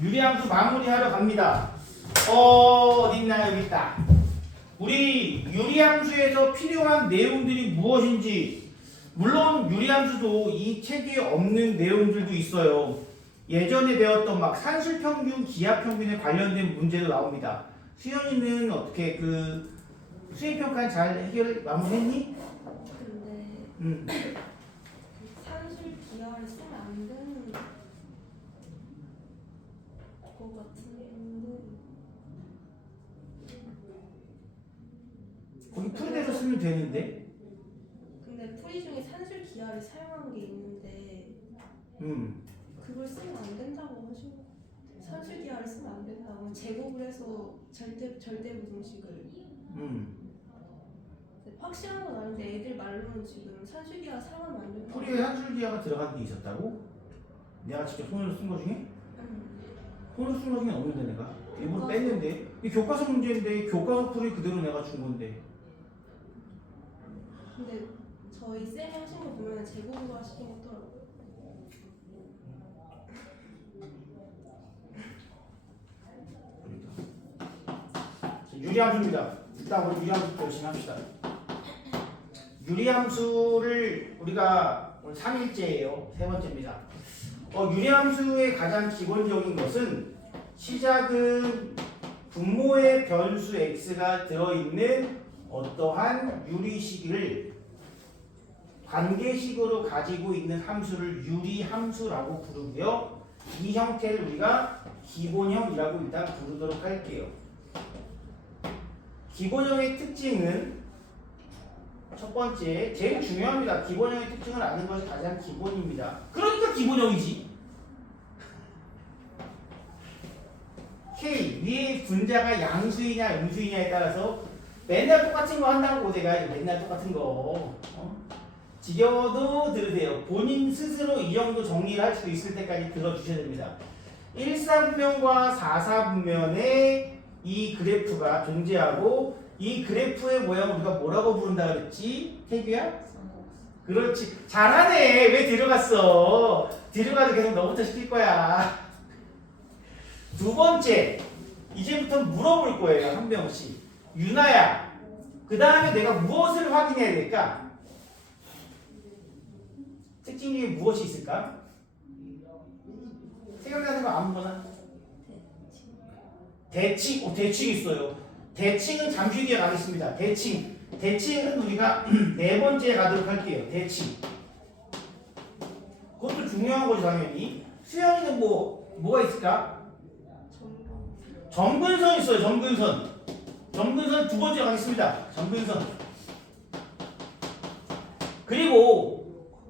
유리함수 마무리하러 갑니다. 어디 있나요? 여기 있다. 우리 유리함수에서 필요한 내용들이 무엇인지, 물론 유리함수도 이 책에 없는 내용들도 있어요. 예전에 배웠던 막 산술평균, 기하평균에 관련된 문제도 나옵니다. 수연이는 어떻게 그 수행평가 잘 해결 마무리했니? 근데 산술 기하를 쓰면 안 되는 것 같은데. 거기 풀이대로 쓰면 되는데. 근데 풀이 중에 산술 기하를 사용한 게 있는데 그걸 쓰면 안 된다고 하신 거. 산술 기하를 쓰면 안 된다고. 제곱을 해서 절대 부등식을. 확실한 건 아닌데 애들 말로는 지금 산술 기하 사용하면 안 된다고. 풀이에 산술기하가 들어간 게 있었다고? 내가 직접 손으로 쓴 거 중에? 손으로 쓴 거 중에 없는데 내가 일부러 뺐는데 이 교과서 문제인데 교과서 풀이 그대로 내가 준 건데. 근데 저희 쌤이 하신 거 보면 제곱으로 하시긴 했더라고요. 유리함수입니다. 일단 우리 유리함수 열심히 합시다. 유리함수를 우리가 오늘 3일째예요. 세 번째입니다. 유리함수의 가장 기본적인 것은 시작은 분모의 변수 x가 들어있는 어떠한 유리식을 관계식으로 가지고 있는 함수를 유리함수라고 부르고요. 이 형태를 우리가 기본형이라고 일단 부르도록 할게요. 기본형의 특징은 첫 번째, 제일 중요합니다. 기본형의 특징을 아는 것이 가장 기본입니다. 그러니까 기본형이지. K, 위의 분자가 양수이냐 음수이냐에 따라서 맨날 똑같은 거 한다고 내가 맨날 똑같은 거. 지겨워도 들으세요. 본인 스스로 이 정도 정리를 할 수도 있을 때까지 들어주셔야 됩니다. 1사분면과 4사분면에 이 그래프가 존재하고 이 그래프의 모양을 우리가 뭐라고 부른다 그랬지? 태규야? 그렇지. 잘하네. 왜 들어갔어? 들어가도 계속 너부터 시킬 거야. 두 번째, 이제부터 물어볼 거예요. 한 명씩. 유나야, 그 다음에 내가 무엇을 확인해야 될까? 특징 중에 무엇이 있을까? 생각나는 거 아무거나? 대칭. 대칭 있어요. 대칭은 잠시 뒤에 가겠습니다. 대칭은 우리가 네 번째에 가도록 할게요. 대칭. 그것도 중요한 거죠, 당연히. 수영이는 뭐가 있을까? 점근선 있어요. 점근선 두 번째 가겠습니다. 점근선. 그리고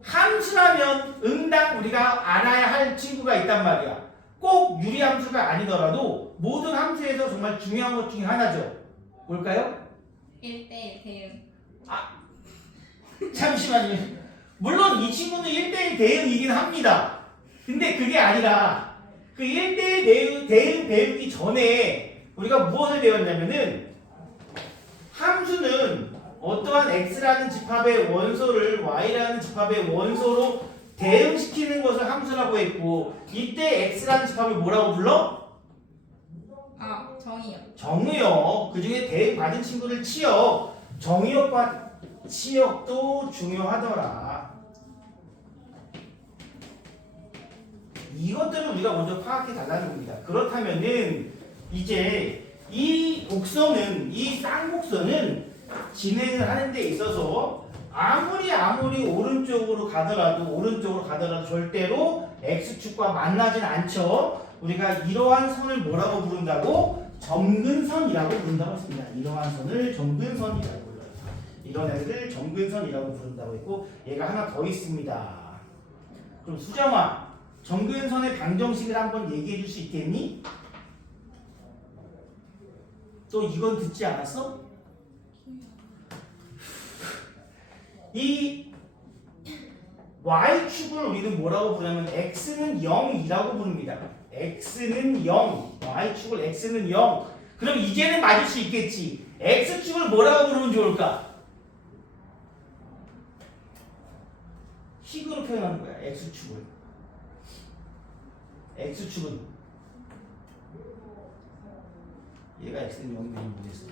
함수라면 응당 우리가 알아야 할 친구가 있단 말이야. 꼭 유리함수가 아니더라도 모든 함수에서 정말 중요한 것 중에 하나죠. 뭘까요? 1대1 대응. 잠시만요. 물론 이 친구는 1대1 대응이긴 합니다. 근데 그게 아니라 그 1대1 대응 배우기 전에 우리가 무엇을 배웠냐면은 함수는 어떠한 x라는 집합의 원소를 y라는 집합의 원소로 대응시키는 것을 함수라고 했고, 이때 x라는 집합을 뭐라고 불러? 정의요. 정의역. 그 중에 대응받은 친구를 치역. 정의역과 치역도 중요하더라. 이것들을 우리가 먼저 파악해 달라는 겁니다. 그렇다면은 이제 이 곡선은, 이 쌍곡선은 진행을 하는 데 있어서 아무리 오른쪽으로 가더라도 절대로 x축과 만나진 않죠. 우리가 이러한 선을 뭐라고 부른다고? 점근선이라고 부른다고 했습니다. 이러한 선을 점근선이라고 불러요. 이런 애들을 점근선이라고 부른다고 했고, 얘가 하나 더 있습니다. 그럼 수정아, 점근선의 방정식을 한번 얘기해 줄 수 있겠니? 또 이건 듣지 않았어? 이 y축을 우리는 뭐라고 부르냐면 x는 0이라고 부릅니다. x는 0, y축을 x는 0. 그럼 이제는 맞을 수 있겠지. x축을 뭐라고 부르면 좋을까? 식으로 표현하는 거야. x축은 얘가 x는 0이 되면 뭐겠어?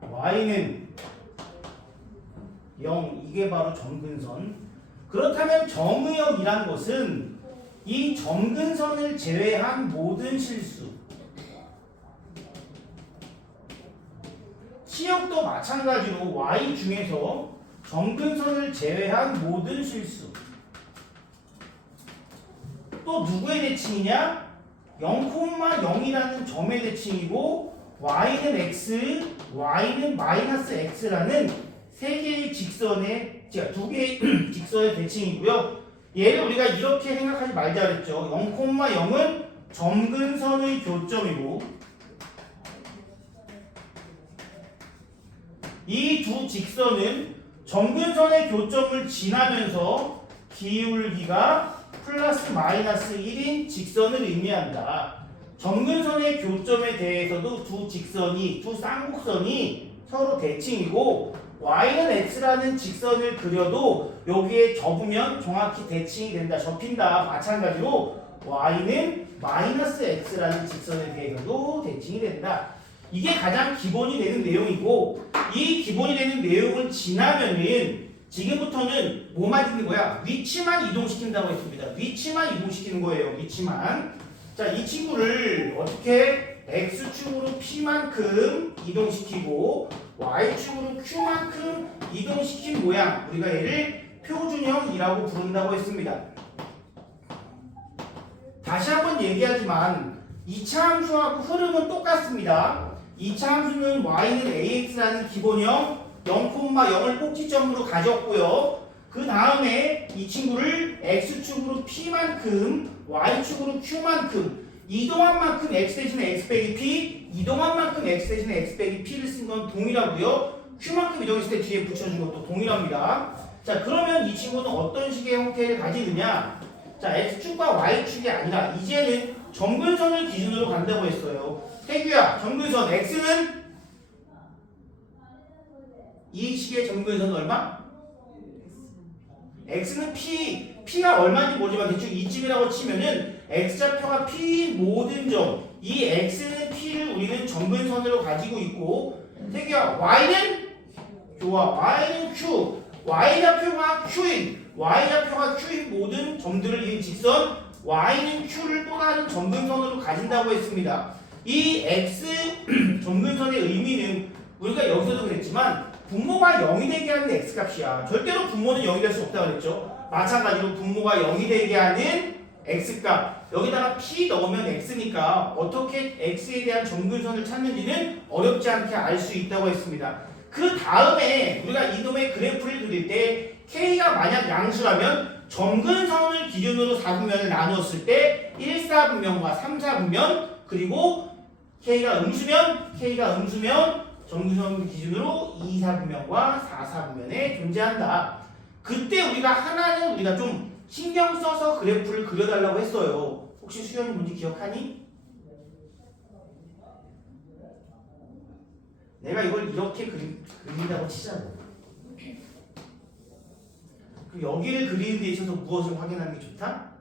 y는 0, 이게 바로 점근선. 그렇다면 정의역이란 것은 이 점근선을 제외한 모든 실수, 치역도 마찬가지로 y 중에서 점근선을 제외한 모든 실수. 또 누구의 대칭이냐? 0,0이라는 점의 대칭이고 y는 x, y는 마이너스 x라는 세 개의 직선의, 두 개의 직선의 대칭이고요. 얘를 우리가 이렇게 생각하지 말자 그랬죠. 0,0은 점근선의 교점이고 이 두 직선은 점근선의 교점을 지나면서 기울기가 플러스 마이너스 1인 직선을 의미한다. 점근선의 교점에 대해서도 두 직선이, 두 쌍곡선이 서로 대칭이고 y는 x라는 직선을 그려도 여기에 접으면 정확히 대칭이 된다, 접힌다. 마찬가지로 y는 마이너스 x라는 직선에 대해서도 대칭이 된다. 이게 가장 기본이 되는 내용이고 이 기본이 되는 내용을 지나면은 지금부터는 뭐만 있는 거야? 위치만 이동시킨다고 했습니다. 위치만 이동시키는 거예요. 위치만. 자, 이 친구를 어떻게 x축으로 p만큼 이동시키고 y축으로 q만큼 이동시킨 모양, 우리가 얘를 표준형이라고 부른다고 했습니다. 다시 한번 얘기하지만 2차 함수하고 흐름은 똑같습니다. 2차 함수는 y는 ax라는 기본형 0,0을 꼭지점으로 가졌고요. 그 다음에 이 친구를 x축으로 p만큼 y축으로 q만큼 이동한 만큼 x 대신에 x 빼기 p, 이동한 만큼 x 대신에 x 빼기 p를 쓴 건 동일하고요. q만큼 이동했을 때 뒤에 붙여준 것도 동일합니다. 자, 그러면 이 친구는 어떤 식의 형태를 가지느냐? 자, x축과 y축이 아니라 이제는 점근선을 기준으로 간다고 했어요. 태규야, 점근선 x는 이 식의 점근선은 얼마? x는 p가 얼마인지 모르지만 대충 이쯤이라고 치면은 x좌표가 p인 모든 점, 이 x는 p를 우리는 점근선으로 가지고 있고, 태규야, y는 좋아, y는 q, y좌표가 q인 모든 점들을 이은 직선 y는 q를 또 다른 점근선으로 가진다고 했습니다. 이 x 점근선의 의미는 우리가 여기서도 그랬지만 분모가 0이 되게 하는 x값이야. 절대로 분모는 0이 될 수 없다고 그랬죠. 마찬가지로 분모가 0이 되게 하는 x값, 여기다가 p 넣으면 x니까 어떻게 x에 대한 점근선을 찾는지는 어렵지 않게 알 수 있다고 했습니다. 그 다음에 우리가 이놈의 그래프를 그릴 때 k가 만약 양수라면 점근선을 기준으로 4분면을 나누었을 때 1,4분면과 3,4분면, 그리고 k가 음수면 점근선 기준으로 2,4분면과 4,4분면에 존재한다. 그때 우리가 우리가 좀 신경 써서 그래프를 그려달라고 했어요. 혹시 수연이 뭔지 기억하니? 내가 이걸 이렇게 그린다고 치자고. 그럼 여기를 그리는 데 있어서 무엇을 확인하는 게 좋다?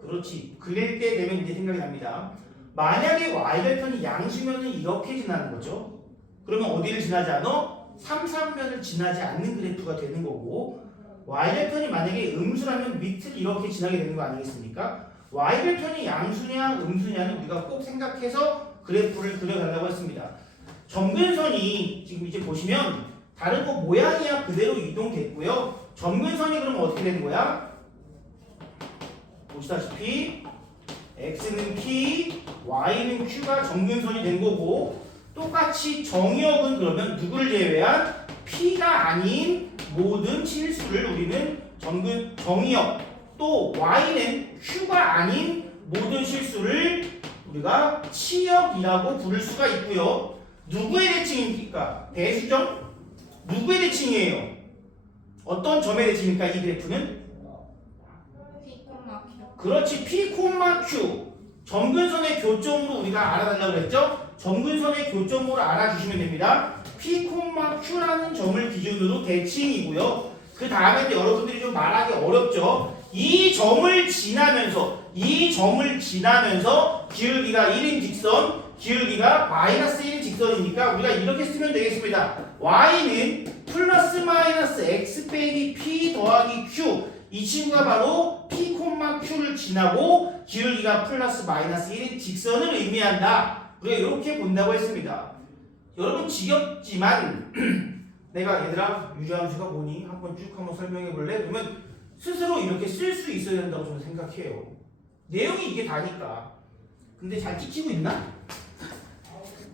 그렇지. 그릴 때 되면 이제 생각이 납니다. 만약에 y절편이 양수면은 이렇게 지나는 거죠. 그러면 어디를 지나지 않아? 3, 4면을 지나지 않는 그래프가 되는 거고, y절편이 만약에 음수라면 밑을 이렇게 지나게 되는 거 아니겠습니까? y절편이 양수냐 음수냐는 우리가 꼭 생각해서 그래프를 그려달라고 했습니다. 점근선이 지금 이제 보시면 다른 거 모양이야 그대로 이동됐고요. 점근선이 그러면 어떻게 되는 거야? 보시다시피 x는 p, y는 q가 점근선이 된 거고, 똑같이 정의역은 그러면 누구를 제외한 p가 아닌 모든 실수를 우리는 정의역, 또 y는 q가 아닌 모든 실수를 우리가 치역이라고 부를 수가 있고요. 누구의 대칭입니까? 대수점? 누구의 대칭이에요? 어떤 점의 대칭입니까? 이 그래프는? 그렇지, p, q. 점근선의 교점으로 우리가 알아달라고 그랬죠? 점근선의 교점으로 알아주시면 됩니다. p, q라는 점을 기준으로 대칭이고요. 그 다음에 여러분들이 좀 말하기 어렵죠? 이 점을 지나면서 기울기가 1인 직선, 기울기가 마이너스 1인 직선이니까 우리가 이렇게 쓰면 되겠습니다. y는 플러스 마이너스 x 빼기 p 더하기 q, 이 친구가 바로 p, q를 지나고 기울기가 플러스 마이너스 1인 직선을 의미한다. 우리가 이렇게 본다고 했습니다. 여러분 지겹지만 내가 얘들아 유리함수가 뭐니? 한번 쭉 한번 설명해 볼래? 그러면 스스로 이렇게 쓸 수 있어야 된다고 저는 생각해요. 내용이 이게 다니까. 근데 잘 찍히고 있나?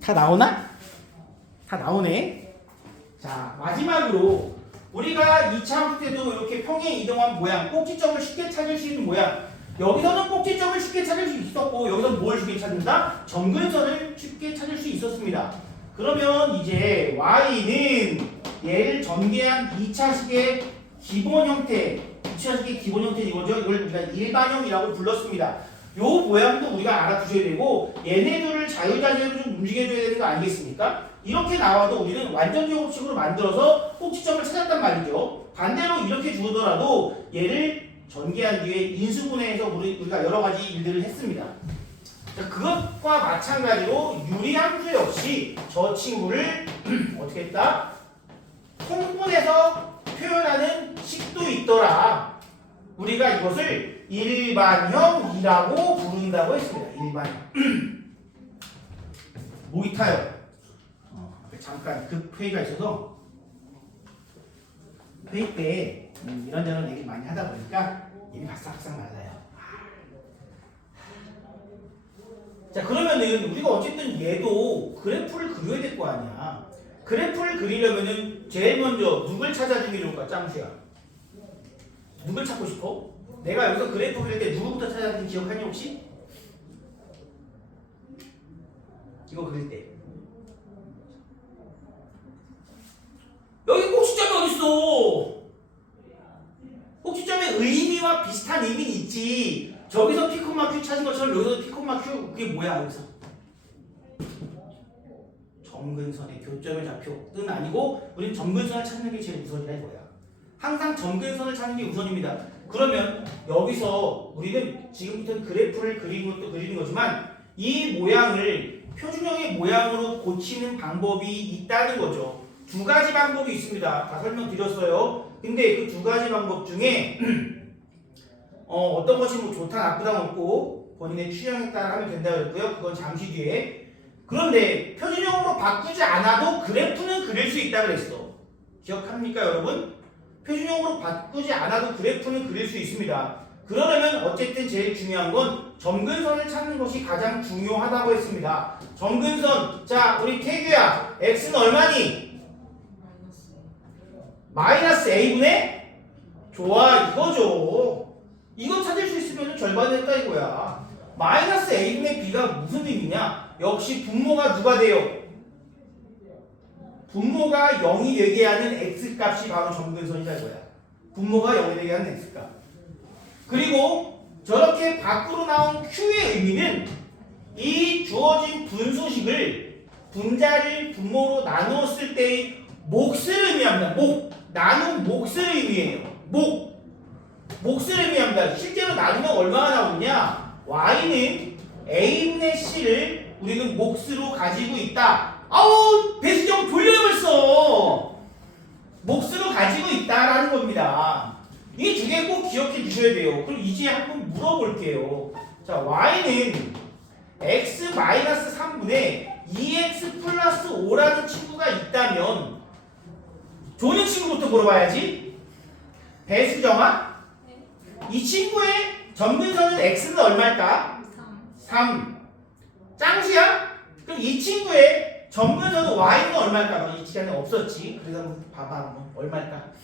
다 나오나? 다 나오네. 자, 마지막으로 우리가 2차 함수 때도 이렇게 평행 이동한 모양, 꼭지점을 쉽게 찾을 수 있는 모양. 여기서는 꼭지점을 쉽게 찾을 수 있었고 여기서는 뭘 쉽게 찾는다? 점근선을 쉽게 찾을 수 있었습니다. 그러면 이제 y는 얘를 전개한 2차식의 기본 형태, 2차식의 기본 형태는 이거죠. 이걸 우리가 일반형이라고 불렀습니다. 요 모양도 우리가 알아두셔야 되고 얘네들을 자유자재로 좀 움직여줘야 되는 거 아니겠습니까? 이렇게 나와도 우리는 완전 제곱식으로 만들어서 꼭지점을 찾았단 말이죠. 반대로 이렇게 주더라도 얘를 전개한 뒤에 인수분해해서 우리가 여러 가지 일들을 했습니다. 자, 그것과 마찬가지로 유리함수 역시 저 친구를 어떻게 했다? 통분해서 표현하는 식도 있더라. 우리가 이것을 일반형이라고 부른다고 했습니다. 일반형. 목이 타요. 잠깐 회의가 있어서 회의 때 이런저런 얘기 많이 하다 보니까 입이 바싹바싹 말라요. 자, 그러면은 우리가 어쨌든 얘도 그래프를 그려야 될 거 아니야. 그래프를 그리려면은 제일 먼저 누굴 찾아주는 게 좋을까? 짱수야. 누굴 찾고 싶어? 내가 여기서 그래프 그릴 때 누구부터 찾아주는지 기억하니 혹시? 이거 그릴 때 여기 꼭지점이 어딨어? 꼭지점의 의미와 비슷한 의미는 있지. 저기서 P, Q 찾은 것처럼 여기서 P, Q 그게 뭐야 여기서? 점근선의 교점의 좌표는 아니고 우리는 점근선을 찾는 게 제일 우선이다 이거야. 항상 점근선을 찾는 게 우선입니다. 그러면 여기서 우리는 지금부터는 그래프를 그리는 것도 그리는 거지만 이 모양을 표준형의 모양으로 고치는 방법이 있다는 거죠. 두 가지 방법이 있습니다. 다 설명드렸어요. 근데 그 두 가지 방법 중에 어떤 것이 뭐 좋다 나쁘다 없고 본인의 취향에 따라 하면 된다고 했고요. 그건 잠시 뒤에. 그런데 표준형으로 바꾸지 않아도 그래프는 그릴 수 있다고 그랬어. 기억합니까 여러분? 표준형으로 바꾸지 않아도 그래프는 그릴 수 있습니다. 그러려면 어쨌든 제일 중요한 건 점근선을 찾는 것이 가장 중요하다고 했습니다. 점근선, 자 우리 태규야, x는 얼마니? 마이너스 a분의? 좋아, 이거죠. 이거 찾을 수 있으면 절반 됐다 이거야. 마이너스 a분의 b가 무슨 의미냐? 역시 분모가 누가 돼요? 분모가 0이 되게 하는 x값이 바로 점근선이다 이거야. 분모가 0이 되게 하는 x값. 그리고 저렇게 밖으로 나온 q의 의미는 이 주어진 분수식을 분자를 분모로 나누었을 때의 몫을 의미합니다. 나눈 몫을 의미해요. 몫을 의미합니다. 실제로 나누면 얼마가 나오느냐? y는 a분의 c를 우리는 몫으로 가지고 있다. 아우 배수정 돌려요 벌써. 몫으로 가지고 있다라는 겁니다. 이 두 개 꼭 기억해 주셔야 돼요. 그럼 이제 한번 물어볼게요. 자, y는 x-3분의 2x 플러스 5라는 친구가 있다면 좋은 친구부터 물어봐야지. 배수정아, 이 친구의 점근선은 x는 얼마일까? 3. 짱수야? 그럼 이 친구의 점근선은 y는 얼마일까? 이 시간에 없었지. 그래서 한번 봐봐. 한번. 얼마일까?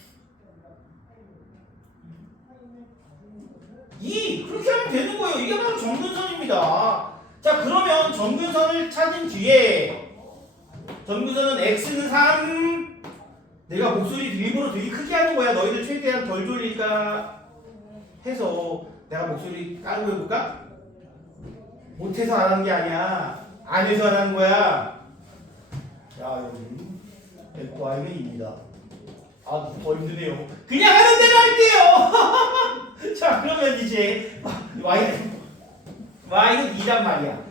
2. 그렇게 하면 되는 거예요. 이게 바로 점근선입니다. 자, 그러면 점근선을 찾은 뒤에 점근선은 x는 3. 내가 목소리 일부러 되게 크게 하는 거야. 너희들 최대한 덜 졸릴까 해서 내가 목소리 깔고 해볼까? 못해서 안 하는 게 아니야. 안 해서 안 하는 거야. 자, 여기 Fy는 2입니다. 아, 더 힘드네요. 그냥 하는 대로 할게요. 자, 그러면 이제 y는 2란 말이야.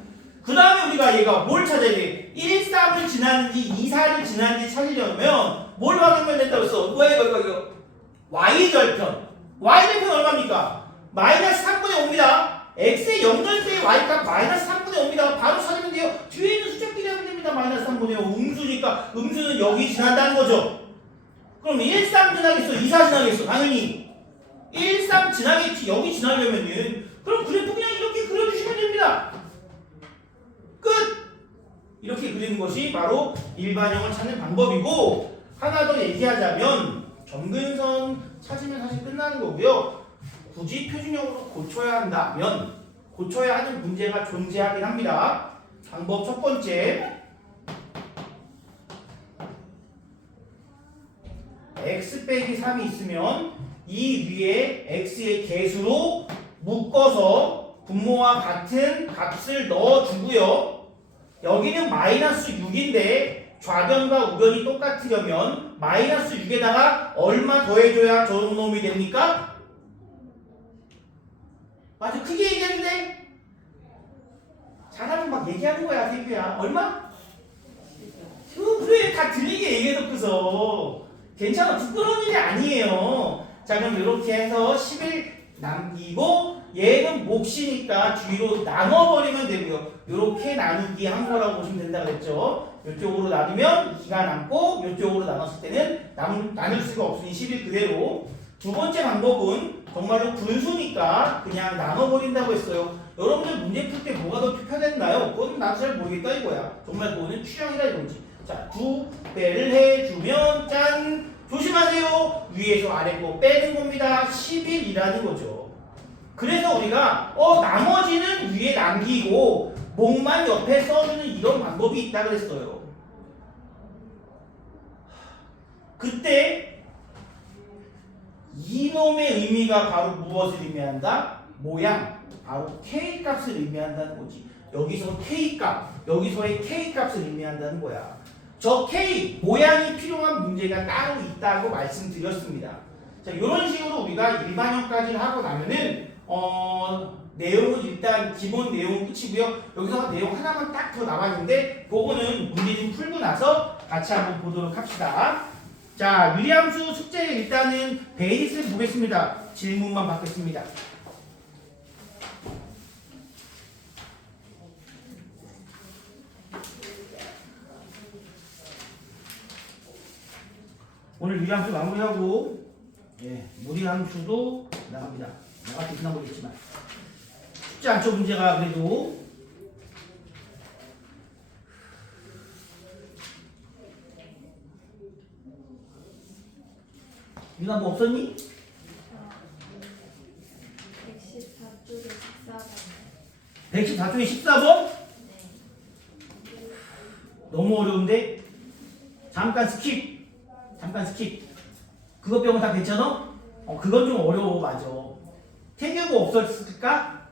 그 다음에 우리가 얘가 뭘 찾아야 돼? 1, 3을 지났는지 2, 4를 지났는지 찾으려면 뭘 확인해야 된다고 했어? 뭐야 이거 y절편. y절편 얼마입니까? 마이너스 3분의 5입니다. x의 연결세의 y값 마이너스 3분의 5입니다. 바로 찾으면 돼요. 뒤에 있는 숫자끼리 하면 됩니다. 마이너스 3분의 5. 음수니까 음수는 여기 지난다는 거죠. 그럼 1, 3 지나겠어? 2, 4 지나겠어? 당연히 1, 3 지나겠지. 여기 지나려면은 그럼 그래프 그냥 이렇게 그려주시면 됩니다. 끝! 이렇게 그리는 것이 바로 일반형을 찾는 방법이고, 하나 더 얘기하자면 점근선 찾으면 사실 끝나는 거고요. 굳이 표준형으로 고쳐야 한다면 고쳐야 하는 문제가 존재하긴 합니다. 방법 첫 번째, x 빼기 3이 있으면 이 위에 x의 개수로 묶어서 분모와 같은 값을 넣어주고요. 여기는 마이너스 6인데 좌변과 우변이 똑같으려면 마이너스 6에다가 얼마 더해줘야 저런 놈이 됩니까? 맞아, 크게 얘기했는데 잘하면 막 얘기하는 거야, 태규야. 얼마? 그래, 다 들리게 얘기해놓고서 괜찮아, 부끄러운 일이 아니에요. 자, 그럼 이렇게 해서 10을 남기고 얘는 몫이니까 뒤로 나눠버리면 되고요. 이렇게 나누기 한 거라고 보시면 된다고 그랬죠. 이쪽으로 나누면 2가 남고 이쪽으로 나눴을 때는 나눌 수가 없으니 11 그대로. 두 번째 방법은 정말로 분수니까 그냥 나눠버린다고 했어요. 여러분들 문제 풀 때 뭐가 더 표현됐나요? 그건 나도 잘 모르겠다 이거야. 정말 그거는 취향이라 이거지. 자, 2배를 해주면 짠! 조심하세요. 위에서 아래로 빼는 겁니다. 11이라는 거죠. 그래서 우리가 나머지는 위에 남기고 목만 옆에 써주는 이런 방법이 있다 그랬어요. 그때 이놈의 의미가 바로 무엇을 의미한다? 모양. 바로 K값을 의미한다는 거지. 여기서 K값, 여기서의 K값을 의미한다는 거야. 저 K, 모양이 필요한 문제가 따로 있다고 말씀드렸습니다. 자, 이런 식으로 우리가 일반형까지 하고 나면은 내용은 일단 기본 내용은 끝이고요. 여기서 내용 하나만 딱 더 남았는데 그거는 문제 좀 풀고 나서 같이 한번 보도록 합시다. 자, 유리함수 숙제 일단은 베이스 보겠습니다. 질문만 받겠습니다. 오늘 유리함수 마무리하고 무리함수도 나갑니다. 나갈지 지나 모르겠지만 쉽지 않죠 문제가. 그래도 유리함 뭐 없었니? 114쪽에 14번. 114쪽에 14번? 너무 어려운데? 잠깐 스킵. 그것 빼고 다 괜찮아? 그건 좀 어려워. 맞아. 태교가 없었을까?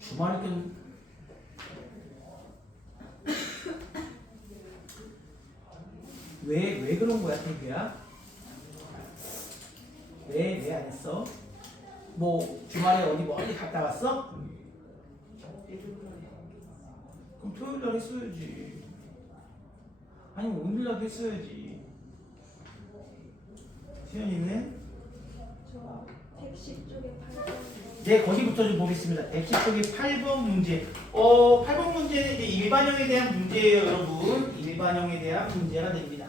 주말에 좀 왜 그런 거야, 태규야? 왜 안 했어? 뭐 주말에 어디 멀리 갔다 왔어? 그럼 토요일날 했어야지. 아니면 오늘날도 했어야지. 시연이는? 저 110쪽에 8번. 네, 거기부터 좀 보겠습니다. 110쪽에 8번 문제. 8번 문제는 이제 일반형에 대한 문제예요, 여러분. 일반형에 대한 문제가 됩니다.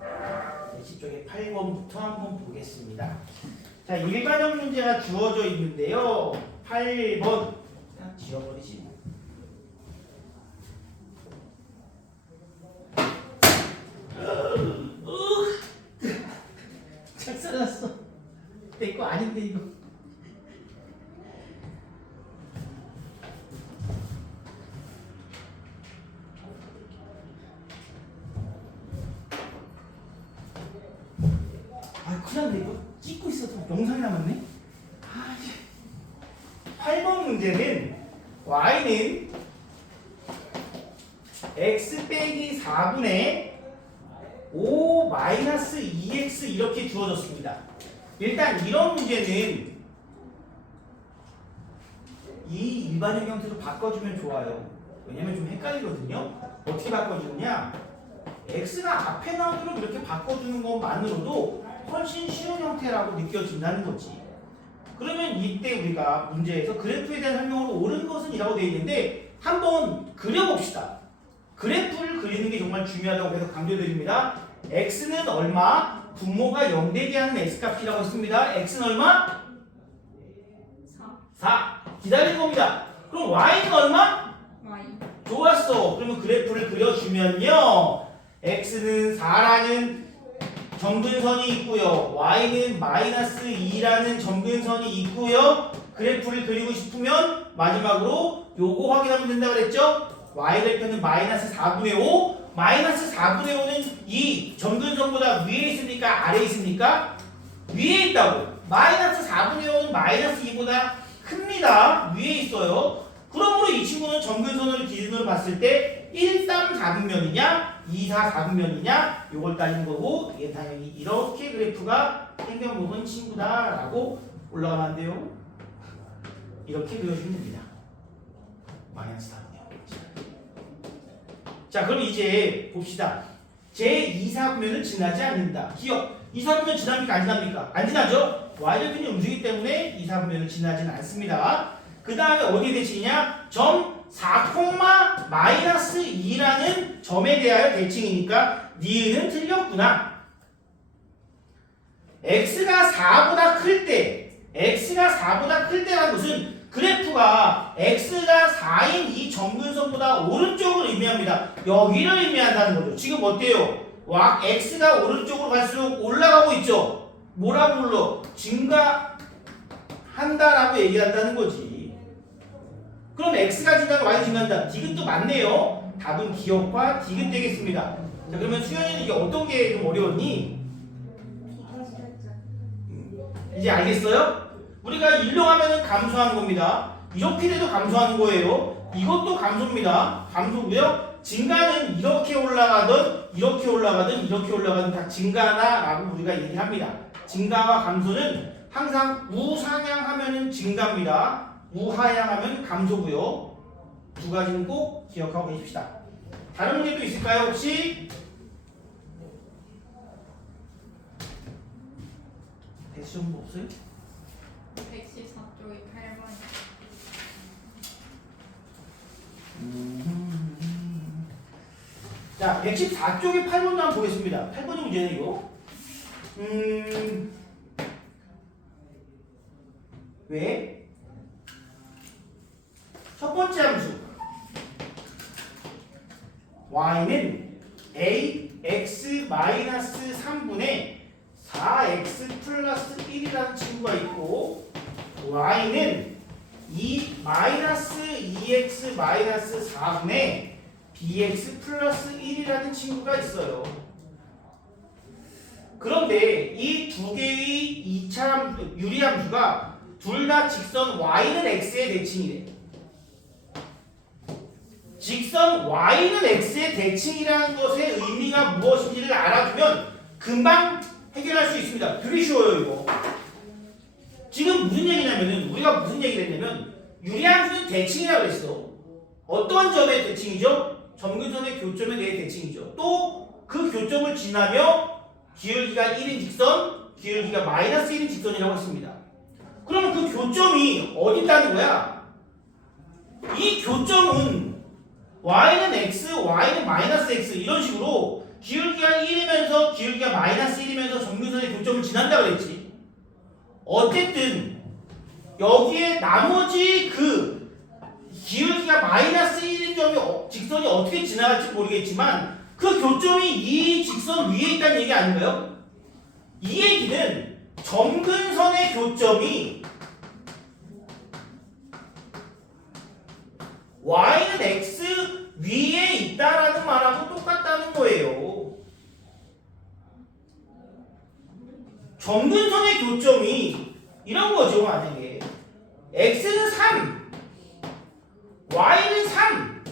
110쪽에 8번부터 한번 보겠습니다. 자, 일반형 문제가 주어져 있는데요. 8번. 그냥 지워버리지. 작살났어. 내 거 아닌데 이거. 큰일 났네. 이거 찍고 있어서 영상이 남았네. 8번 문제는 y는 x 빼기 4분의 5 마이너스 2x 이렇게 주어졌습니다. 일단 이런 문제는 이 일반형 형태로 바꿔주면 좋아요. 왜냐면 좀 헷갈리거든요. 어떻게 바꿔주느냐? x가 앞에 나오도록 이렇게 바꿔주는 것만으로도 훨씬 쉬운 형태라고 느껴진다는 거지. 그러면 이때 우리가 문제에서 그래프에 대한 설명으로 옳은 것은 이라고 되어 있는데 한번 그려봅시다. 그래프를 그리는 게 정말 중요하다고 해서 강조드립니다. x는 얼마? 분모가 0 되게 하는 x값이라고 했습니다. x는 얼마? 4. 기다리는 겁니다. 그럼 y는 얼마? Y. 좋았어. 그러면 그래프를 그려주면요. x는 4라는 점근선이 있고요. y는 마이너스 2라는 점근선이 있고요. 그래프를 그리고 싶으면 마지막으로 요거 확인하면 된다고 그랬죠? y절편은 마이너스 4분의 5. 마이너스 4분의 5는 이 점근선보다 위에 있습니까? 아래에 있습니까? 위에 있다고. 마이너스 4분의 5는 마이너스 2보다 큽니다. 위에 있어요. 그러므로 이 친구는 점근선을 기준으로 봤을 때 1, 3, 4분면이냐 2, 4, 4분면이냐 요걸 따지는 거고 얘 당연히 이렇게 그래프가 생겨먹은 친구다라고 올라가면 안 돼요. 이렇게 그려주면 됩니다. 마이너스 4분의 5. 자 그럼 이제 봅시다. 제 2, 4분면은 지나지 않는다. 기억. 2, 4분면 지납니까? 안 지납니까? 안 지나죠? y절편이 움직이기 때문에 2, 4분면은 지나지는 않습니다. 그 다음에 어디에 대칭이냐? 점 4, 마이너스 2라는 점에 대하여 대칭이니까 니은은 틀렸구나. x가 4보다 클 때, x가 4보다 클 때라는 것은 그래프가 x가 4인 이 점근선보다 오른쪽을 의미합니다. 여기를 의미한다는 거죠. 지금 어때요? x가 오른쪽으로 갈수록 올라가고 있죠. 뭐라고 불러? 증가한다라고 얘기한다는 거지. 그럼 x가 증가하면 y가 증가한다. 디귿도 맞네요. 답은 기억과 디귿 되겠습니다. 자 그러면 수현이는 이게 어떤 게 좀 어려웠니? 이제 알겠어요? 우리가 일로 가면은 감소하는 겁니다. 이렇게 돼도 감소하는 거예요. 이것도 감소입니다. 감소고요. 증가는 이렇게 올라가든 이렇게 올라가든 이렇게 올라가든 다 증가다라고 우리가 얘기합니다. 증가와 감소는 항상 우상향하면은 증가입니다. 우하향하면 감소고요. 두 가지는 꼭 기억하고 계십시다. 다른 문제도 있을까요 혹시? 대수 정보 없어요? 114쪽이 8번. 자, 114쪽에 8번도 한번 보겠습니다. 8번이 문제네 이거. 왜? 첫 번째 함수 y는 ax-3분의 4x 플러스 1이라는 친구가 있고 y는 2-2x-4분의 bx 플러스 1이라는 친구가 있어요. 그런데 이 두 개의 2차 유리함수가 둘 다 직선 y는 x의 대칭이래. 직선 y는 x의 대칭이라는 것의 의미가 무엇인지를 알아두면 금방 해결할 수 있습니다. 되게 쉬워요 이거. 지금 무슨 얘기냐면은 우리가 무슨 얘기를 했냐면 유리함수는 대칭이라고 했어. 어떤 점의 대칭이죠? 점근선의 교점에 대해 대칭이죠. 또 그 교점을 지나며 기울기가 1인 직선, 기울기가 마이너스 1인 직선이라고 했습니다. 그러면 그 교점이 어디 있다는 거야? 이 교점은 y는 x, y는 마이너스 x 이런 식으로 기울기가 1이면서 기울기가 마이너스 1이면서 점근선의 교점을 지난다고 그랬지. 어쨌든 여기에 나머지 그 기울기가 마이너스 1인 점이 직선이 어떻게 지나갈지 모르겠지만 그 교점이 이 직선 위에 있다는 얘기 아닌가요? 이 얘기는 점근선의 교점이 y는 x 위에 있다라는 말하고 똑같다는 거예요. 점근선의 교점이 이런 거죠. 만약에 x는 3, y는 3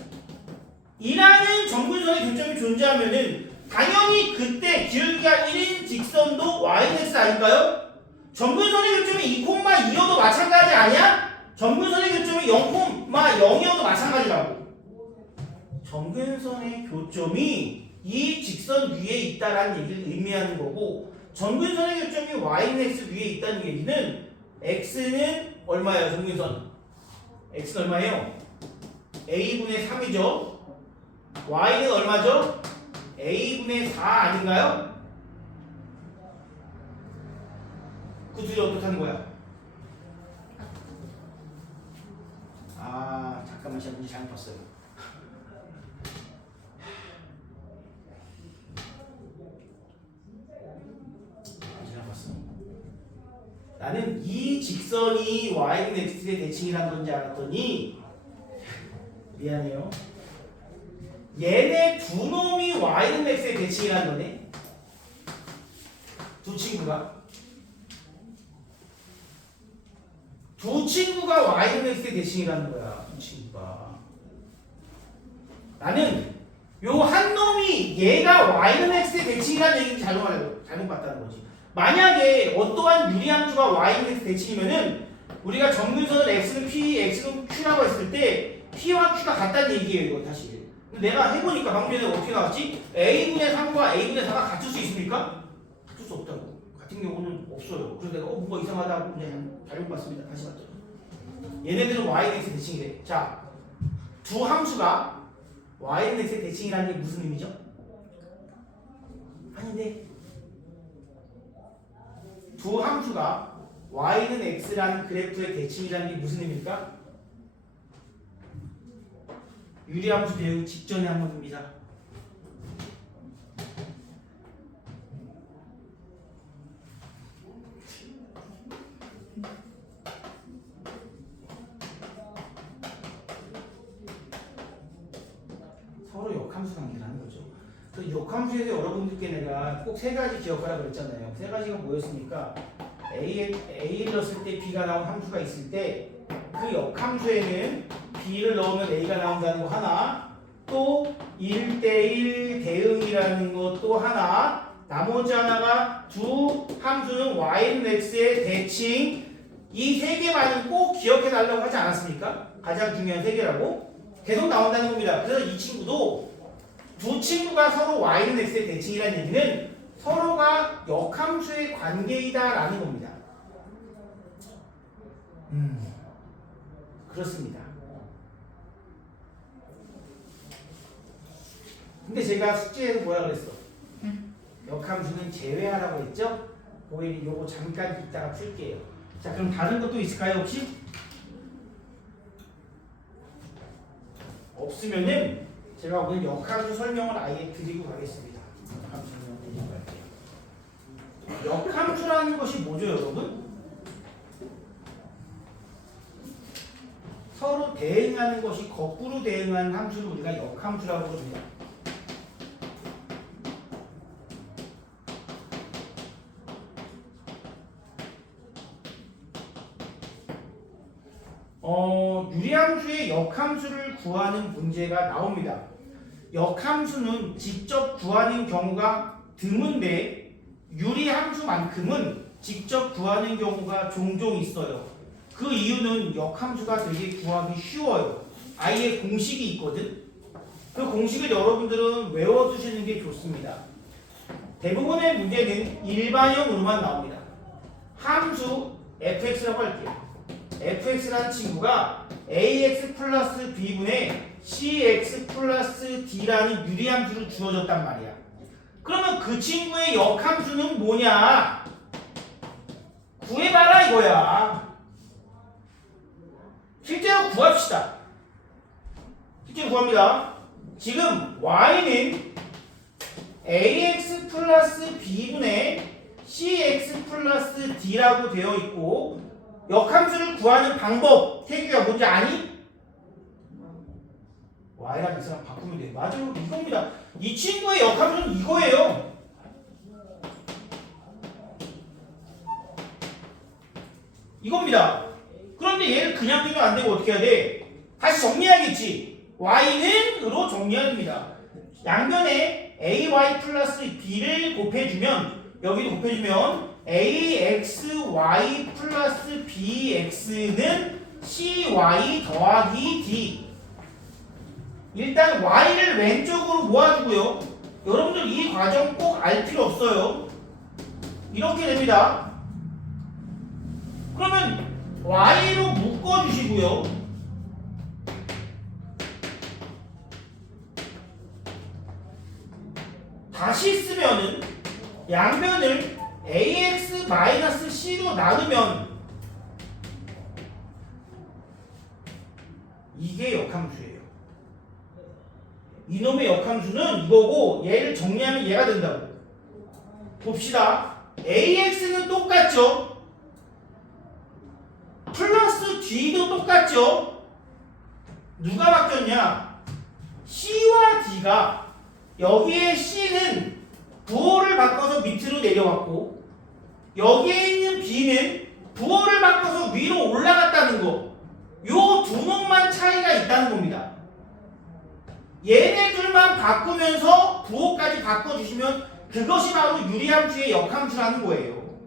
이라는 점근선의 교점이 존재하면은 당연히 그때 기울기가 1인 직선도 yx 아닌가요? 점근선의 교점이 2,2여도 마찬가지 아니야? 점근선의 교점이 0,0이어도 마찬가지라고. 점근선의 교점이 이 직선 위에 있다라는 얘기를 의미하는 거고, 점근선의 교점이 yx 위에 있다는 얘기는 x는 얼마예요? 점근선 x는 얼마예요? a분의 3이죠. y는 얼마죠? a분의 4 아닌가요? 그 둘이 어떻게 하는 거야? 아 잠깐만 제가 문제 잘못 봤어요. 잘못 봤어. 나는 이 직선이 y는 x의 대칭이라는 건지 알았더니 미안해요. 얘네 두 놈이 y는 x의 대칭이라는 거네. 두 친구가 y는 x의 대칭이라는 거야. 두 친구가. 나는 요 한 놈이 얘가 y는 x의 대칭이라는 얘기는 잘못 봤다는 거지. 만약에 어떠한 유리함수가 y는 x 대칭이면은 우리가 점근선을 x는 p, x는 q라고 했을 때 p와 q가 같다는 얘기예요. 이거 사실. 근데 내가 해보니까 방금 전에 어떻게 나왔지? a분의 3과 a분의 4가 같을 수 있습니까? 같을 수 없다고. 같은 경우는 없어요. 그래서 내가 뭔가 이상하다고 그냥 잘못 봤습니다. 다시 봤죠. 얘네들은 y는 x의 대칭이래. 자, 두 함수가 y는 x의 대칭이라는 게 무슨 의미죠? 아닌데 두 함수가 y는 x라는 그래프의 대칭이라는 게 무슨 의미입니까? 유리함수 배우기 직전에 한 번입니다. 서로 역함수 관계라는 거죠. 그 역함수에서 여러분들께 내가 꼭 세 가지 기억하라고 그랬잖아요. 세 가지가 뭐였습니까? A를 넣었을 때 B가 나온 함수가 있을 때 그 역함수에는 B를 넣으면 A가 나온다는 거 하나, 또 1대1 대응이라는 것도 하나, 나머지 하나가 두 함수는 y는 x의 대칭, 이 세 개만은 꼭 기억해 달라고 하지 않았습니까? 가장 중요한 세 개라고 계속 나온다는 겁니다. 그래서 이 친구도 두 친구가 서로 y는 x의 대칭이라는 얘기는 서로가 역함수의 관계이다라는 겁니다. 그렇습니다. 근데 제가 숙제에서 뭐라 그랬어? 역함수는 제외하라고 했죠? 요거 잠깐 이따가 풀게요. 자, 그럼 다른 것도 있을까요, 혹시? 없으면은 제가 오늘 역함수 설명을 아예 드리고 가겠습니다. 역함수 설명 드리고 갈게요. 역함수라는 것이 뭐죠, 여러분? 서로 대응하는 것이 거꾸로 대응하는 함수를 우리가 역함수라고 부릅니다. 유리함수의 역함수를 구하는 문제가 나옵니다. 역함수는 직접 구하는 경우가 드문데 유리함수만큼은 직접 구하는 경우가 종종 있어요. 그 이유는 역함수가 되게 구하기 쉬워요. 아예 공식이 있거든. 그 공식을 여러분들은 외워두시는 게 좋습니다. 대부분의 문제는 일반형으로만 나옵니다. 함수 fx라고 할게요. fx라는 친구가 ax 플러스 b분의 cx 플러스 d라는 유리함수를 주어졌단 말이야. 그러면 그 친구의 역함수는 뭐냐? 구해봐라 이거야. 실제로 구합시다. 실제로 구합니다. 지금 y는 ax 플러스 b분의 cx 플러스 d라고 되어 있고 역함수를 구하는 방법 태규야 뭔지 아니? y랑 x랑 바꾸면 돼. 맞아요. 이겁니다. 이 친구의 역함수는 이거예요. 이겁니다. 그런데 얘를 그냥 두면 안 되고 어떻게 해야 돼? 다시 정리해야겠지. y는으로 정리합니다. 양변에 ay 플러스 b를 곱해주면 여기도 곱해주면 axy 플러스 bx는 cy 더하기 d. 일단 y를 왼쪽으로 모아주고요. 여러분들 이 과정 꼭 알 필요 없어요. 이렇게 됩니다. 그러면 y로 묶어주시고요. 다시 쓰면은 양변을 ax-c로 나누면 이게 역함수예요. 이놈의 역함수는 이거고 얘를 정리하면 얘가 된다고. 봅시다. ax는 똑같죠? 플러스 d도 똑같죠? 누가 바뀌었냐? c와 d가 여기에 c는 부호를 바꿔서 밑으로 내려왔고 여기에 있는 b는 부호를 바꿔서 위로 올라갔다는 거. 요 두 놈만 차이가 있다는 겁니다. 얘네들만 바꾸면서 부호까지 바꿔주시면 그것이 바로 유리함수의 역함수라는 거예요.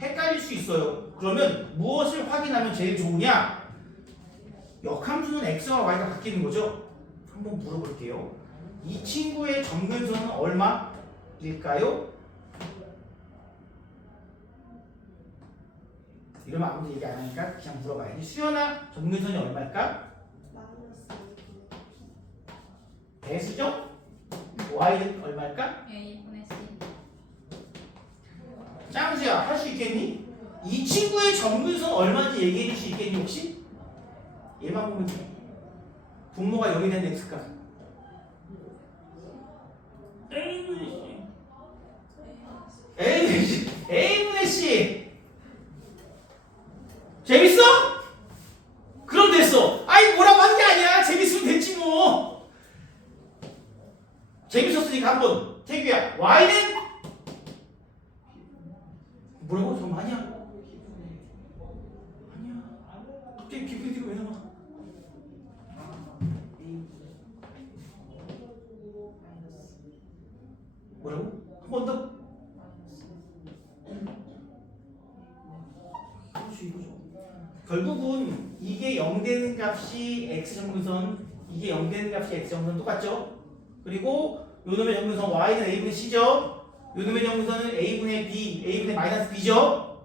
헷갈릴 수 있어요. 그러면 무엇을 확인하면 제일 좋으냐? 역함수는 x와 y가 바뀌는 거죠? 한번 물어볼게요. 이 친구의 점근선은 얼마일까요? 이러면 아무도 얘기 안 하니까 그냥 물어봐야지. 수연아, 점근선이 얼마일까? 배수정? y는 얼마일까? A분의 C. 짱수야, 할 수 있겠니? 이 친구의 점근선 얼마인지 얘기해 줄 수 있겠니 혹시? 얘만 보면 돼. 분모가 0이 된 x값. A분의 C. 재밌어? 그럼 됐어. 아이 뭐라고 한 게 아니야. 재밌으면 됐지 뭐. 재밌었으니까 한번 태규야. Y는 뭐라고? 좀 아니야. 아니야. 갑자기 PPT가 왜 나와? 뭐라고? 한 번 더. 그렇지 이거죠. 결국은 이게 0 되는 값이 x 점근선, 이게 0 되는 값이 x 점근선 똑같죠? 그리고 요놈의 점근선 y는 a분의 c죠? 요놈의 점근선은 a분의 b, a분의 마이너스 b죠?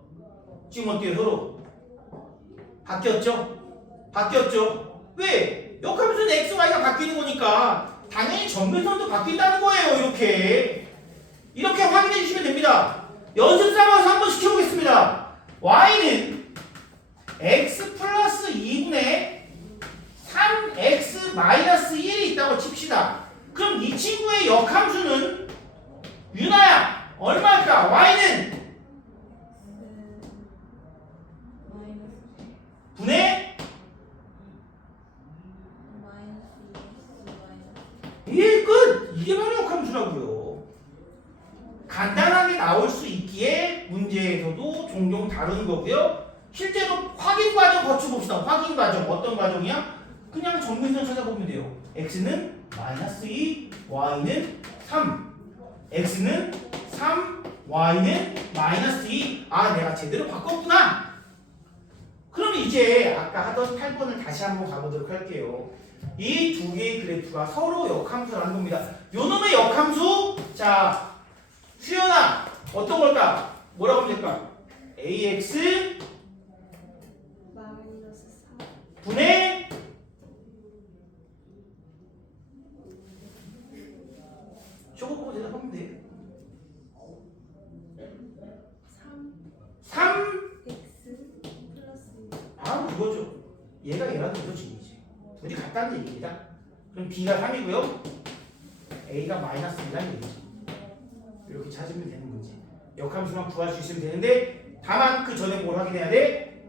지금 어때요 서로? 바뀌었죠? 바뀌었죠? 왜? 역함수는 x, y가 바뀌는 거니까 당연히 점근선도 바뀐다는 거예요. 이렇게 확인해 주시면 됩니다. 연습 삼아서 한번 시켜보겠습니다. y는 x 플러스 2분의 3x 마이너스 1이 있다고 칩시다. 그럼 이 친구의 역함수는 유나야 얼마일까? y는 분의 예, 끝! 이게 바로 역함수라고요. 간단하게 나올 수 있기에 문제에서도 종종 다루는 거고요. 실제로 확인 과정 거쳐봅시다. 확인 과정 어떤 과정이야? 그냥 점근선 찾아보면 돼요. x는 마이너스 2, y는 3. x는 3, y는 마이너스 2. 아, 내가 제대로 바꿨구나. 그럼 이제 아까 하던 8번을 다시 한번 가보도록 할게요. 이 두 개의 그래프가 서로 역함수라는 겁니다. 요놈의 역함수, 자, 수연아, 어떤 걸까? 뭐라고 하면 될까? ax 마이너스 4 분의 저거 보고 대답하면 돼. 3 x 플러스 바로 그거죠. 얘가 얘라도 이거지 이제. 둘이 같다는 얘기입니다. 그럼 b가 3이고요. a가 마이너스 2라는 얘기죠. 이렇게 찾으면 되는 거지. 역함수만 구할 수 있으면 되는데 다만 그 전에 뭘 확인해야 돼?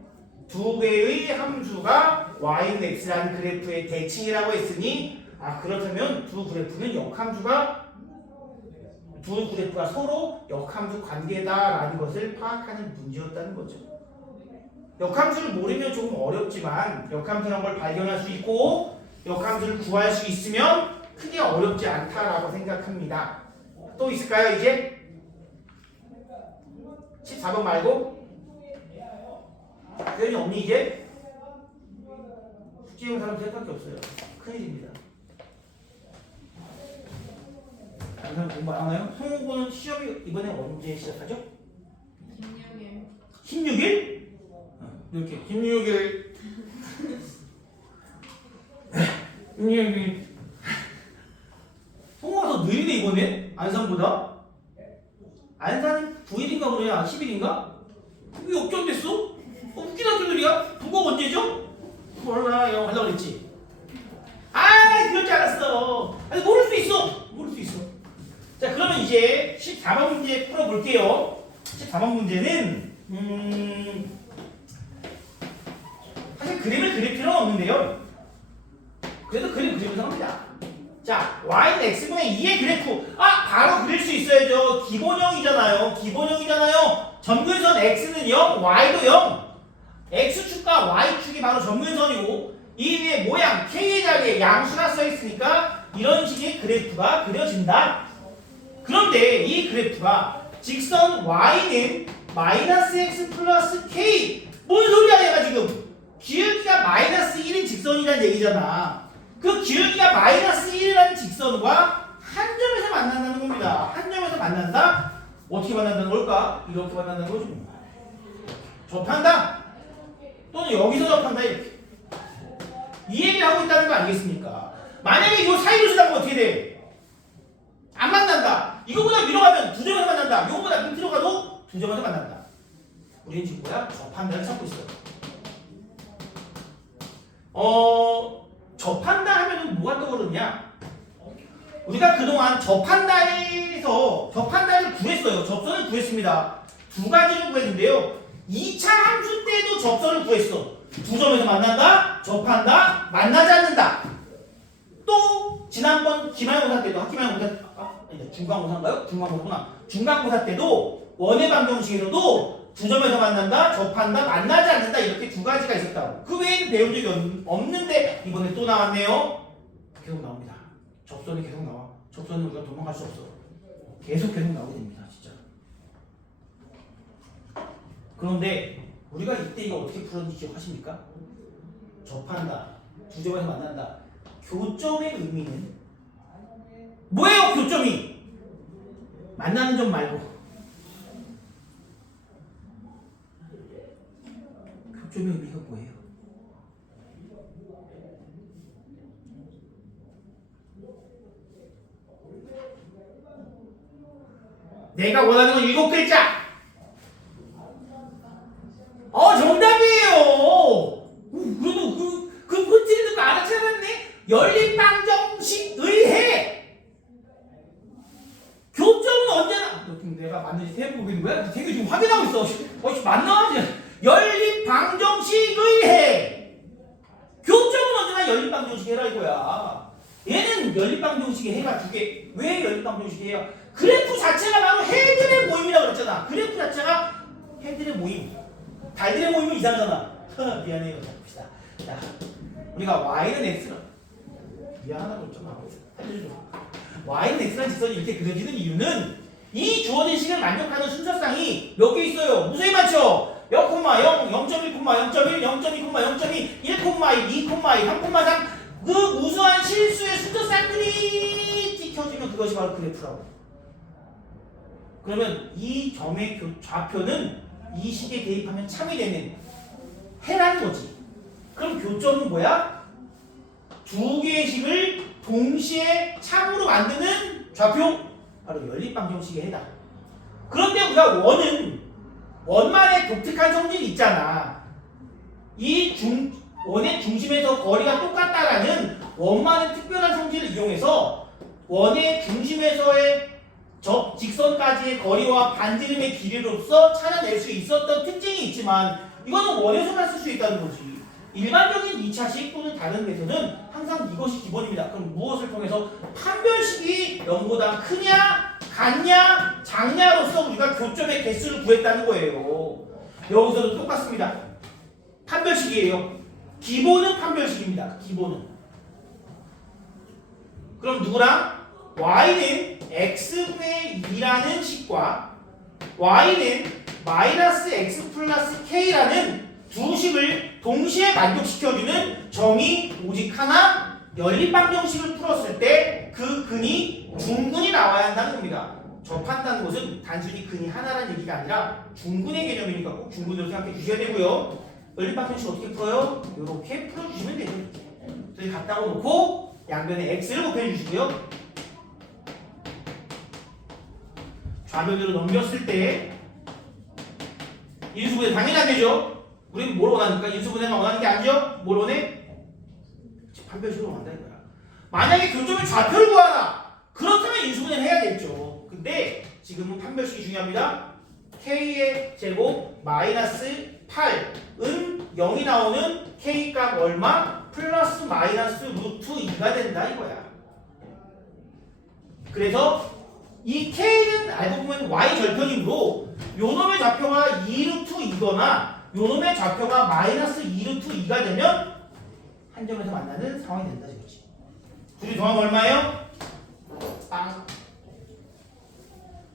두 개의 함수가 y는 x라는 그래프의 대칭이라고 했으니 아 그렇다면 두 그래프가 서로 역함수 관계다라는 것을 파악하는 문제였다는 거죠. 역함수를 모르면 조금 어렵지만 역함수라는 걸 발견할 수 있고 역함수를 구할 수 있으면 크게 어렵지 않다라고 생각합니다. 또 있을까요 이제? 14번 말고? 표현이 없니 이제? 숙제 온 사람 생각밖에 없어요. 큰일입니다. 다른 사람 공부 안 하나요? 성우고는 시험이 이번에 언제 시작하죠? 16일? 이렇게 16일 16일 성우가 더 느리네 이번에 안산보다. 안산은 9일인가 그래야 10일인가? 왜 역전됐어? 웃기다 좀 느리야? 국어 언제죠? 몰라요 하려고 그랬지. 아 그럴 줄 알았어. 아니 모를 수 있어. 모를 수 있어. 자 그러면 이제 14번 문제 풀어볼게요. 14번 문제는 사실 그림을 그릴 필요는 없는데요. 그래도 그림 그리면서 합니다. 자 y는 x분의 2의 그래프. 아 바로 그릴 수 있어야죠. 기본형이잖아요. 기본형이잖아요. 점근선 x는 0, y도 0. x축과 y축이 바로 점근선이고 이 위에 모양 k의 자리에 양수가 써있으니까 이런 식의 그래프가 그려진다. 그런데 이 그래프가 직선 y는 마이너스 x 플러스 k. 뭔 소리야 얘가 지금. 기울기가 마이너스 1인 직선이라는 얘기잖아. 그 기울기가 마이너스 1이라는 직선과 한 점에서 만난다는 겁니다. 한 점에서 만난다? 어떻게 만난다는 걸까? 이렇게 만난다는 거죠. 접한다? 또는 여기서 접한다 이렇게. 이 얘기를 하고 있다는 거 아니겠습니까? 만약에 이 사이로 지나면 어떻게 돼? 안 만난다. 이거보다 위로 가면 두 점에서 만난다. 이거보다 밑으로 가도 두 점에서 만난다. 우리는 지금 뭐야? 접한다를 찾고 있어. 접한다 하면은 뭐가 떠오르냐? 우리가 그동안 접한다를 구했어요. 접선을 구했습니다. 두 가지를 구했는데요. 2차 함수 때도 접선을 구했어. 두 점에서 만난다, 접한다, 만나지 않는다. 또 지난번 기말고사 때도 중간고사인가요? 중간고사구나. 중간고사 때도 원의 방정식에서도 두 점에서 만난다, 접한다, 만나지 않는다 이렇게 두 가지가 있었다고. 그 외에는 배운 적이 없는데 이번에 또 나왔네요. 계속 나옵니다. 접선이 계속 나와. 접선은 우리가 도망갈 수 없어. 계속 나오게 됩니다. 진짜. 그런데 우리가 이때 이거 어떻게 풀었는지 기억하십니까? 접한다, 두 점에서 만난다. 교점의 의미는 뭐예요? 교점이 만나는 점 말고 교점의 의미가 뭐예요? 내가 원하는 건 7글자. 정답이에요. 그래도 그 폰트를 듣고 알아채봤네. 연립방정식의 해. 교점은 언제나 내가 맞는지 세보고 있는 거야? 되게 지금 확인하고 있어. 맞나? 연립방정식의 해. 교점은 언제나 연립방정식의 해라 이거야. 얘는 연립방정식의 해가 두 개. 왜 연립방정식의 해야? 그래프 자체가 바로 해들의 모임이라고 그랬잖아. 그래프 자체가 해들의 모임. 달들의 모임은 이상하잖아. 미안해요. 봅시다. 자, 우리가 y는 x라. 미안하다고 좀 알려줘. y는 x라는 직선이 이렇게 그려지는 이유는 이 주어진 식을 만족하는 순서쌍이 몇 개 있어요. 무수히 많죠? 0, 0, 0.1, 0.1, 0.2, 0.2, 1, 2, 3, 그 무수한 실수의 순서쌍들이 찍혀지면 그것이 바로 그래프라고. 그러면 이 점의 좌표는 이 식에 대입하면 참이 되는 해라는 거지. 그럼 교점은 뭐야? 두 개의 식을 동시에 참으로 만드는 좌표? 바로 연립방정식의 해다. 그런데 우리가 원만의 독특한 성질이 있잖아. 원의 중심에서 거리가 똑같다라는 원만의 특별한 성질을 이용해서 원의 중심에서의 직선까지의 거리와 반지름의 길이로서 찾아낼 수 있었던 특징이 있지만 이거는 원에서만 쓸 수 있다는 거지. 일반적인 2차식 또는 다른 데서는 항상 이것이 기본입니다. 그럼 무엇을 통해서 판별식이 0보다 크냐, 같냐, 작냐로서 우리가 교점의 개수를 구했다는 거예요. 여기서도 똑같습니다. 판별식이에요. 기본은 판별식입니다. 기본은. 그럼 누구랑? y는 x분의 2라는 식과 y는 마이너스 x 플러스 k라는 두 식을 동시에 만족시켜주는 정의 오직 하나 연립방정식을 풀었을 때 그 근이 중근이 나와야 한다는 겁니다. 접한다는 것은 단순히 근이 하나라는 얘기가 아니라 중근의 개념이니까 꼭 중근으로 생각해 주셔야 되고요. 연립방정식 어떻게 풀어요? 이렇게 풀어주시면 되죠. 저희 갖다가 놓고 양변에 x를 곱해주시고요. 좌변으로 넘겼을 때 인수분해 당연히 안 되죠. 우리는 뭘 원하니까 인수분해만 원하는 게 아니죠. 뭘 원해? 판별식으로 원한다 이거야. 만약에 교점의 좌표를 구하라. 그렇다면 인수분해를 해야겠죠. 근데 지금은 판별식이 중요합니다. k의 제곱 마이너스 8은 0이 나오는 k 값 얼마? 플러스 마이너스 루트 2가 된다 이거야. 그래서 이 k는 알고 보면 y 절편이므로 요놈의 좌표가 2루트 2거나 요놈의 좌표가 마이너스 2루트 2가 되면 한 점에서 만나는 상황이 된다 이거지. 둘이 더하면 얼마예요? 빵.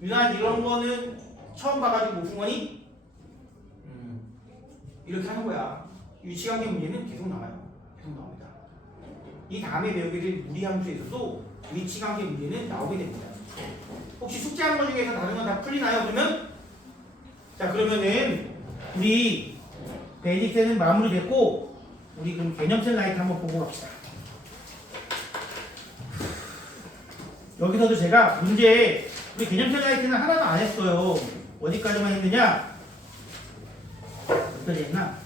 유난 이런 거는 처음 봐가지고 못 푼 거니? 이렇게 하는 거야. 유치관계 문제는 계속 나와요. 계속 나옵니다. 이 다음에 배우게 될 무리함수에서도 위치관계 문제는 나오게 됩니다. 혹시 숙제하는 것 중에서 다른 건 다 풀리나요? 그러면? 자, 그러면은 우리 베이직세는 마무리됐고 우리 그럼 개념셀 라이트 한번 보고 갑시다. 여기서도 제가 문제 우리 개념셀 라이트는 하나도 안 했어요. 어디까지만 했느냐? 어디까지 했나?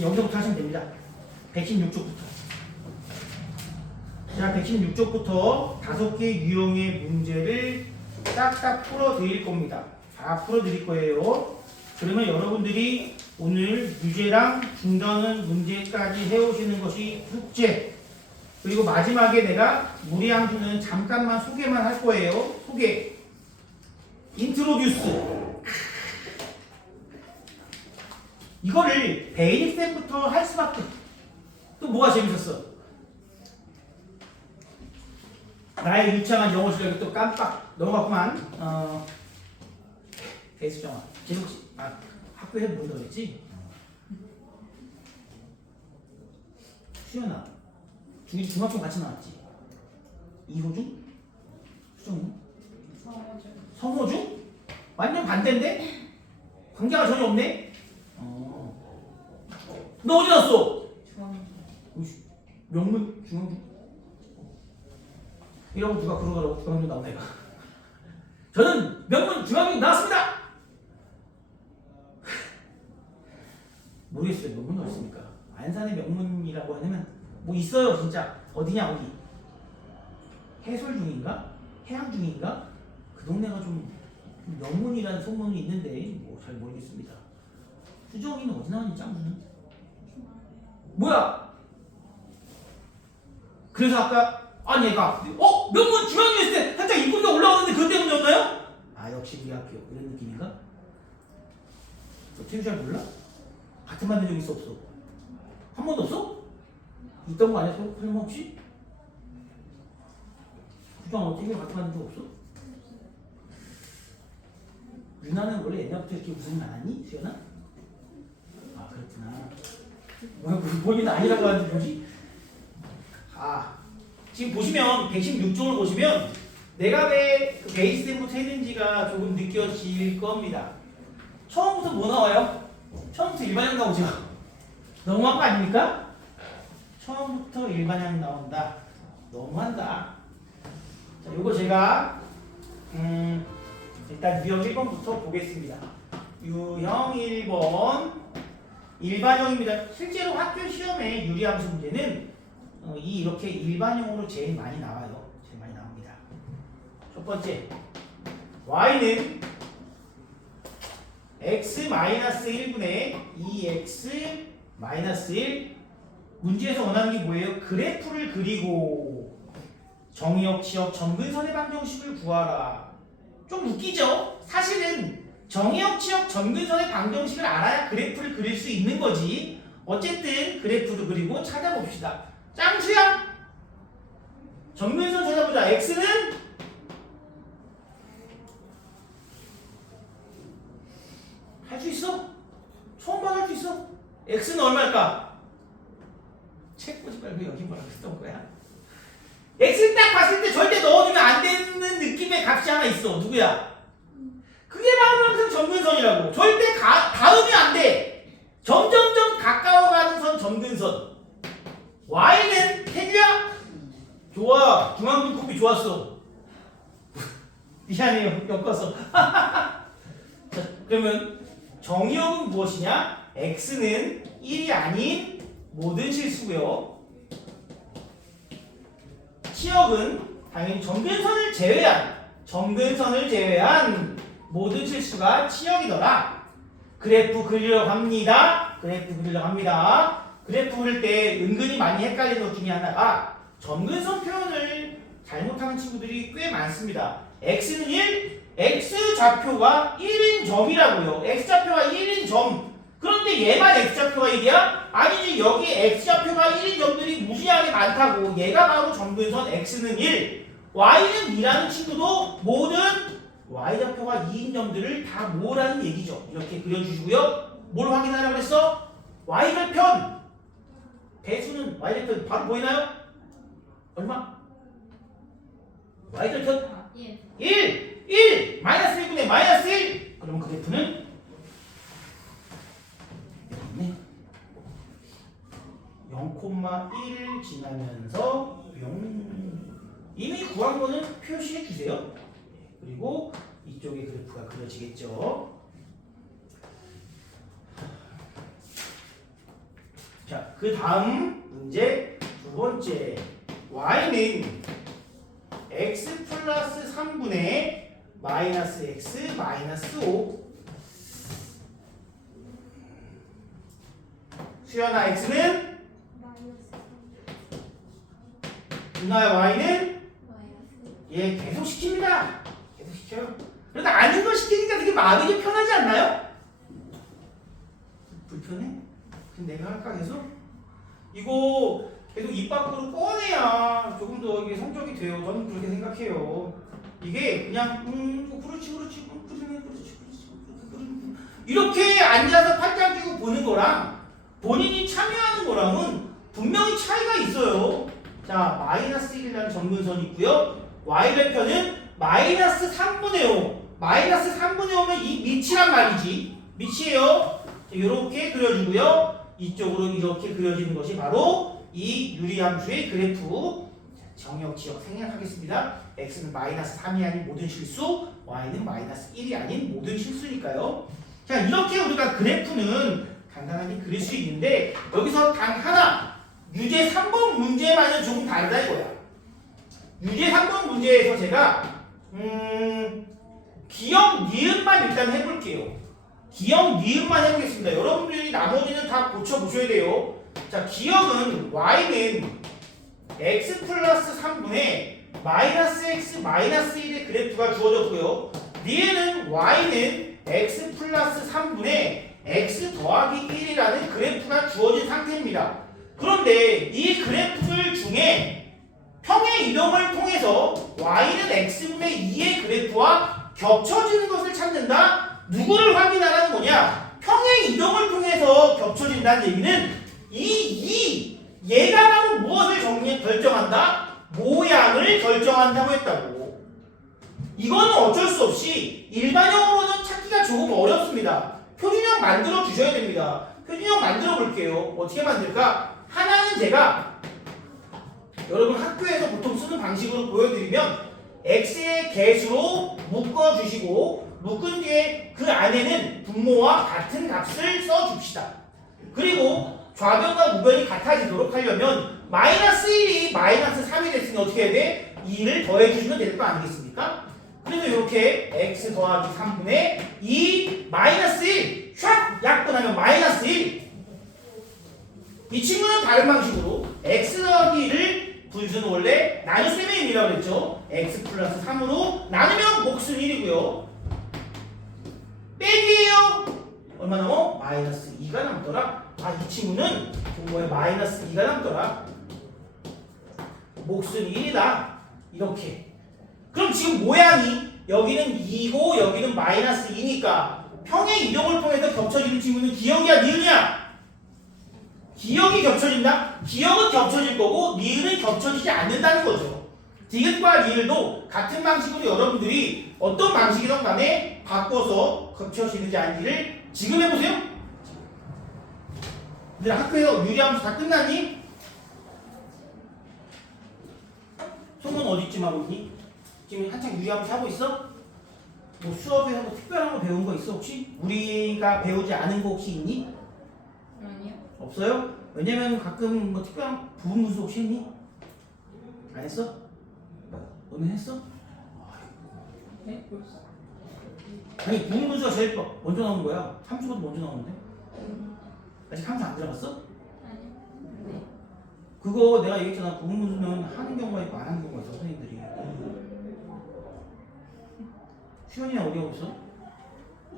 여기서부터 하시면 됩니다. 116쪽부터. 자, 116쪽부터 5개 유형의 문제를 딱딱 풀어드릴 겁니다. 다 풀어드릴 거예요. 그러면 여러분들이 오늘 유제랑 중단은 문제까지 해오시는 것이 숙제. 그리고 마지막에 내가 무리함수는 잠깐만 소개만 할 거예요. 소개. 인트로듀스. 이거를 베이직쌤부터 할 수밖에. 또 뭐가 재밌었어? 나의 유창한 영어 실력이 또 깜빡 넘어갔구만. 대수정아. 재석씨. 학교에 뭔가 그랬지? 수연아. 중학교 같이 나왔지? 이호중? 수정이? 성호중? 완전 반대인데? 관계가 전혀 없네? 너 어디 갔어? 명문 중앙중? 이러고 누가 그러더라고. 중앙중 나온 애가. 저는 명문 중앙중 나왔습니다! 모르겠어요. 명문이 어딨습니까? 안산의 명문이라고 하면 뭐 있어요 진짜. 어디냐 어디? 해솔중인가? 해양중인가? 그 동네가 좀 명문이라는 소문이 있는데 뭐 잘 모르겠습니다. 수정이는 어디 나왔니 짱구는? 뭐야? 그래서 아까 얘가 명문 중앙중에 있을 때 살짝 입구가 올라왔는데 그것 때문이었나요? 역시 우리 학교 이런 느낌인가? 너 태우 잘 몰라? 같은 반 된 적 있어 없어? 한 번도 없어? 있던 거 아니야? 설마없이? 수정 어떻게 같은 반 된 적 없어? 유나는 원래 옛날부터 이렇게 웃음이 많았니? 수연아? 그렇구나. 뭐야 본인 아니라고 하는데 뭐지? 지금 보시면 116쪽을 보시면 내가 왜 그 베이스부터 했는지가 조금 느껴질 겁니다. 처음부터 뭐 나와요? 처음부터 일반형 나오죠? 너무한 거 아닙니까? 처음부터 일반형 나온다. 너무한다. 자, 요거 제가 일단 유형 1번부터 보겠습니다. 유형 1번 일반형입니다. 실제로 학교 시험에 유리함수 문제는 이렇게 일반형으로 제일 많이 나와요. 제일 많이 나옵니다. 첫 번째, y는 x-1분의 2x-1 문제에서 원하는 게 뭐예요? 그래프를 그리고 정의역, 지역, 점근선의 방정식을 구하라. 좀 웃기죠? 사실은 정의역, 지역, 점근선의 방정식을 알아야 그래프를 그릴 수 있는 거지. 어쨌든 그래프도 그리고 찾아봅시다. 짱수야! 정근선 찾아보자. x는 할 수 있어? 처음 봐 할 수 있어? x는 얼마일까? 책 보지 말고 여기 뭐라고 썼던 거야? x를 딱 봤을 때 절대 넣어주면 안 되는 느낌의 값이 하나 있어. 누구야? 그게 바로 항상 점근선이라고. 절대 닿으면 안 돼. 점점점 가까워가는 선 점근선. y는 태규야? 좋아. 중앙분 콤비 좋았어. 미안해요. 엮었어. 자, 그러면 정의역은 무엇이냐? x는 1이 아닌 모든 실수고요. 치역은 당연히 점근선을 제외한 모든 실수가 치역이더라. 그래프 그리러 갑니다. 그래프 그릴 때 은근히 많이 헷갈리는 것 중에 하나가 점근선 표현을 잘못하는 친구들이 꽤 많습니다. x는 1, x좌표가 1인 점이라고요. x좌표가 1인 점. 그런데 얘만 x좌표가 1이야? 아니지. 여기 x좌표가 1인 점들이 무지하게 많다고. 얘가 바로 점근선 x는 1, y는 2라는 친구도 모든 y좌표가 2인 점들을 다 모으라는 얘기죠. 이렇게 그려주시고요. 뭘 확인하라고 했어? y절편. 배수는 y절편 바로 보이나요? 얼마? y절편 1! 마이너스 1분의 마이너스 1! 그러면 그래프는 네. 0,1 지나면서 이미 구한 거는 표시해 주세요. 그리고 이쪽에 그래프가 그려지겠죠. 자, 그 다음 문제 두 번째. y는 x 플러스 3분의 마이너스 x 마이너스 5. 수연아 x는? 누나의 y는? 예, 계속 시킵니다. 계속 시켜요. 그러다 아는 걸 시키니까 되게 마음이 좀 편하지 않나요? 불편해? 그럼 내가 할까 계속? 이거 계속 입 밖으로 꺼내야 조금 더 이게 성적이 돼요. 저는 그렇게 생각해요. 이게 그냥 그렇지 이렇게 앉아서 팔짱 끼고 보는 거랑 본인이 참여하는 거랑은 분명히 차이가 있어요. 자, 마이너스 1이라는 점근선이 있고요. y절편은 마이너스 3분의 5. 마이너스 3분의 5면 이 밑이란 말이지. 밑이에요. 이렇게 그려주고요. 이쪽으로 이렇게 그려지는 것이 바로 이 유리함수의 그래프. 정역 지역 생략하겠습니다. x는 마이너스 3이 아닌 모든 실수, y는 마이너스 1이 아닌 모든 실수니까요. 자, 이렇게 우리가 그래프는 간단하게 그릴 수 있는데 여기서 단 하나 유제 3번 문제만은 조금 다르다 이거야. 유제 3번 문제에서 제가 기억 니은만 일단 해볼게요. 기억 니은만 해보겠습니다. 여러분들이 나머지는 다 고쳐보셔야 돼요. 자, 기억은 y는 x 플러스 3분의 마이너스 x 마이너스 1의 그래프가 주어졌고요. 니은은 y는 x 플러스 3분의 x 더하기 1이라는 그래프가 주어진 상태입니다. 그런데 이 그래프들 중에 평행 이동을 통해서 y는 x분의 2의 그래프와 겹쳐지는 것을 찾는다? 누구를 확인하라는 거냐? 평행 이동을 통해서 겹쳐진다는 얘기는 얘가 바로 무엇을 결정한다? 모양을 결정한다고 했다고. 이거는 어쩔 수 없이 일반형으로는 찾기가 조금 어렵습니다. 표준형 만들어 주셔야 됩니다. 표준형 만들어 볼게요. 어떻게 만들까? 하나는 제가 여러분 학교에서 보통 쓰는 방식으로 보여드리면 x의 개수로 묶어주시고 묶은 뒤에 그 안에는 분모와 같은 값을 써줍시다. 그리고 좌변과 우변이 같아지도록 하려면 마이너스 1이 마이너스 3이 됐으니 어떻게 해야 돼? 2를 더해주시면 될 거 아니겠습니까? 그래서 이렇게 x 더하기 3분의 2 마이너스 1 샥 약분하면 마이너스 1. 이 친구는 다른 방식으로 x 더하기 1을 분수는 원래 나눗셈의 의미라고 그랬죠. x 플러스 3으로 나누면 몫은 1이고요. 빼기예요. 얼마 남어? 마이너스 2가 남더라. 아, 이 친구는 분모에 마이너스 2가 남더라. 몫은 1이다. 이렇게. 그럼 지금 모양이 여기는 2고 여기는 마이너스 2니까 평행 이동을 통해서 겹쳐지는 친구는 기역이야 니은이야? 기역이 겹쳐진다? 기역은 겹쳐질 거고 니은은 겹쳐지지 않는다는 거죠. 디귿과 리을도 같은 방식으로 여러분들이 어떤 방식이든 간에 바꿔서 겹쳐지는지 아닌지를 지금 해보세요. 근데 학교에서 유리함수 다 끝났니? 손은 어디쯤 하고 있니? 지금 한창 유리함수 하고 있어? 뭐 수업에서 뭐 특별한 거 배운 거 있어 혹시? 우리가 배우지 않은 거 혹시 있니? 아니요. 없어요? 왜냐면 가끔 뭐 특별한 부분 분수 혹시 했니? 안 했어? 너는 했어? 네, 벌써. 아니 부분 분수가 제일 먼저 나오는 거야. 함수가 먼저 나오는데? 아직 함수 안 들어갔어? 아니요. 네. 그거 내가 얘기했잖아. 부분 분수는 하는 경우가 있고 안 하는 경우가 있어 선생님들이. 수현이는 어디 하고 있어?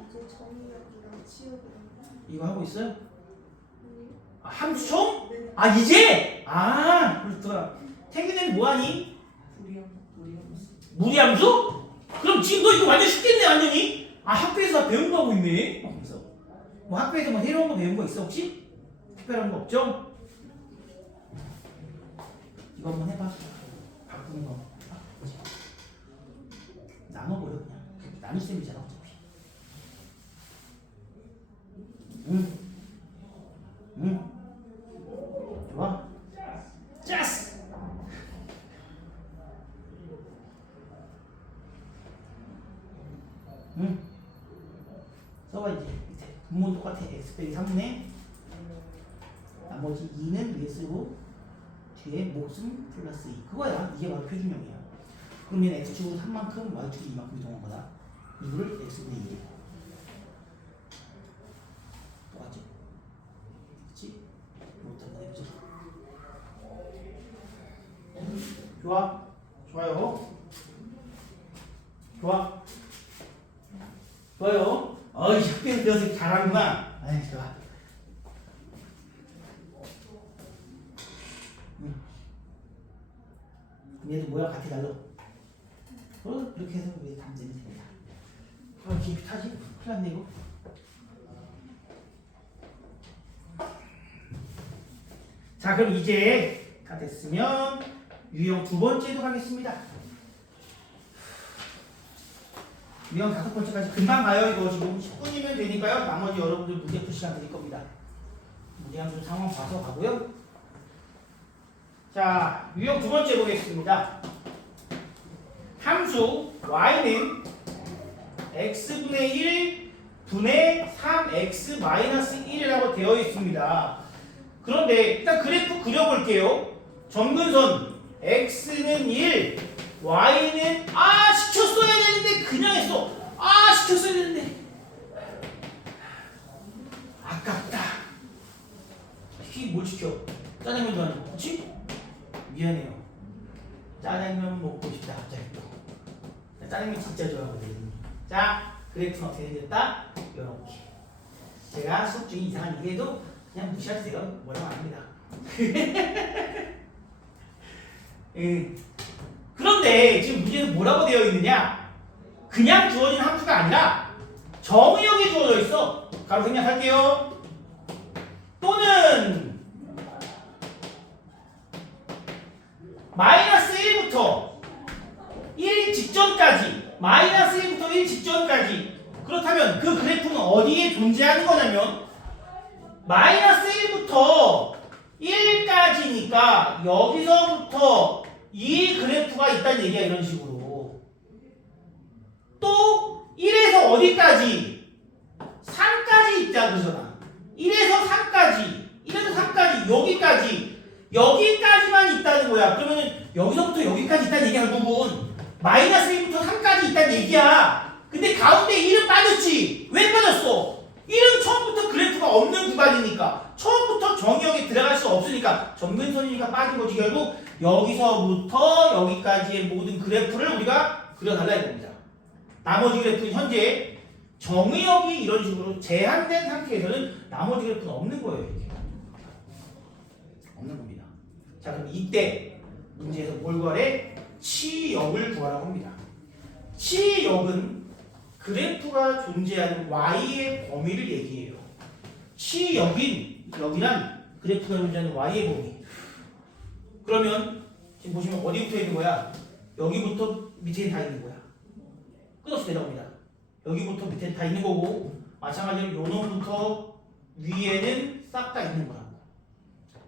이제 정의역이랑 치역이랑. 이거 하고 있어요? 아니요. 아, 함수총? 네. 아 이제? 아 그렇구나. 태균이는 뭐하니? 무리함수? 그럼 지금 너 이거 완전 쉽겠네 완전히? 아 학교에서 배운 거 하고 있네. 그래서 뭐 학교에서 뭐 새로운 거 배운 거 있어 혹시? 특별한 거 없죠? 이거 한번 해봐. 바꾸는 거. 나눠버려 그냥. 나눌 셈이잖아 어차피. 응. 좋아. 짜스. 응. 써봐 이제 밑에 분모는 똑같아. x 빼기 3분의 나머지 2는 위에 쓰고 뒤에 몫은 플러스 2 그거야. 이게 바로 표준형이야. 그럼 얘는 x축으로 3만큼 y축으로 2만큼 이동한 거다. 이거를 x분의 2 똑같지? 그치? 이것도 한번 해보자. 좋아? 좋아요? 좋아? 좋아요? 어이 학교에서 배워서 잘하는구나. 아이 좋아. 얘도 모양 같이 달라. 이렇게 해서 우리 담으면 됩니다. 깊이 타지? 큰일 났네 이거. 자 그럼 이제 다 됐으면 유형 두 번째도 가겠습니다. 유형 다섯 번째까지 금방 가요. 이거 지금 10분이면 되니까요. 나머지 여러분들 문제 풀 시간 드릴 겁니다. 문제함수 상황 봐서 가고요. 자 유형 두 번째 보겠습니다. 함수 y는 x분의 1 분의 3x-1이라고 되어 있습니다. 그런데 일단 그래프 그려볼게요. 점근선 x는 1, y는 10초 써야 되는데 그냥 했어. 10초 써야 되는데 아깝다. 뭘 시켜? 짜장면 좋아하는 그치? 미안해요. 짜장면 먹고 싶다 갑자기 또. 짜장면 진짜 좋아하거든. 자, 그래프는 어떻게 생겼다? 요렇게. 제가 수업 중에 이상한 얘기해도 그냥 무시하세요. 뭐라고 안 합니다. 그런데 지금 문제는 뭐라고 되어 있느냐? 그냥 주어진 함수가 아니라 정의역이 주어져 있어. 바로 생략할게요. 또는 마이너스 1부터 1 직전까지 마이너스 1부터 1 직전까지 그렇다면 그 그래프는 어디에 존재하는 거냐면 마이너스 1부터 1까지니까 여기서부터 이 그래프가 있다는 얘기야. 이런 식으로. 또 1에서 어디까지? 3까지 있자 그러잖아. 1에서 3까지 1에서 3까지 여기까지만 있다는 거야. 그러면은 여기서부터 여기까지 있다는 얘기야. 결국은 마이너스 1부터 3까지 있다는 얘기야. 근데 가운데 1은 빠졌지. 왜 빠졌어? 1은 처음부터 그래프가 없는 구간이니까 처음부터 정의역에 들어갈 수 없으니까 점근선이니까 빠진 거지. 결국 여기서부터 여기까지의 모든 그래프를 우리가 그려달라 이겁니다. 나머지 그래프는 현재 정의역이 이런 식으로 제한된 상태에서는 나머지 그래프는 없는 거예요. 이렇게. 없는 겁니다. 자 그럼 이때 문제에서 뭘 구하래? 치역을 구하라고 합니다. 치역은 그래프가 존재하는 y의 범위를 얘기해요. 치역이란 그래프가 존재하는 y의 범위. 그러면 지금 보시면 어디부터 있는 거야? 여기부터 밑에 다 있는 거야. 끝없이 내려옵니다. 여기부터 밑에 다 있는 거고, 마찬가지로 요 놈부터 위에는 싹 다 있는 거라고.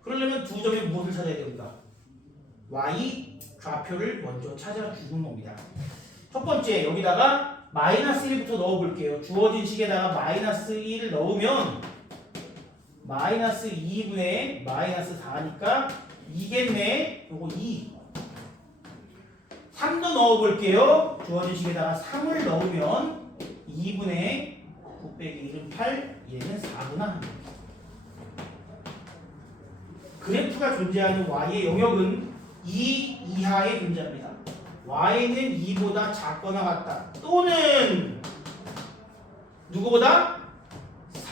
그러려면 두 점의 무엇을 찾아야 됩니까? y 좌표를 먼저 찾아주는 겁니다. 첫 번째, 여기다가 마이너스 1부터 넣어볼게요. 주어진 식에다가 마이너스 1을 넣으면 마이너스 2분의 마이너스 4니까 2겠네. 요거 2. 3도 넣어볼게요. 주어진 식에다가 3을 넣으면 2분의 9 빼기 1은 8, 얘는 4구나. 그래프가 존재하는 y의 영역은 2 이하에 존재합니다. y는 2보다 작거나 같다. 또는 누구보다?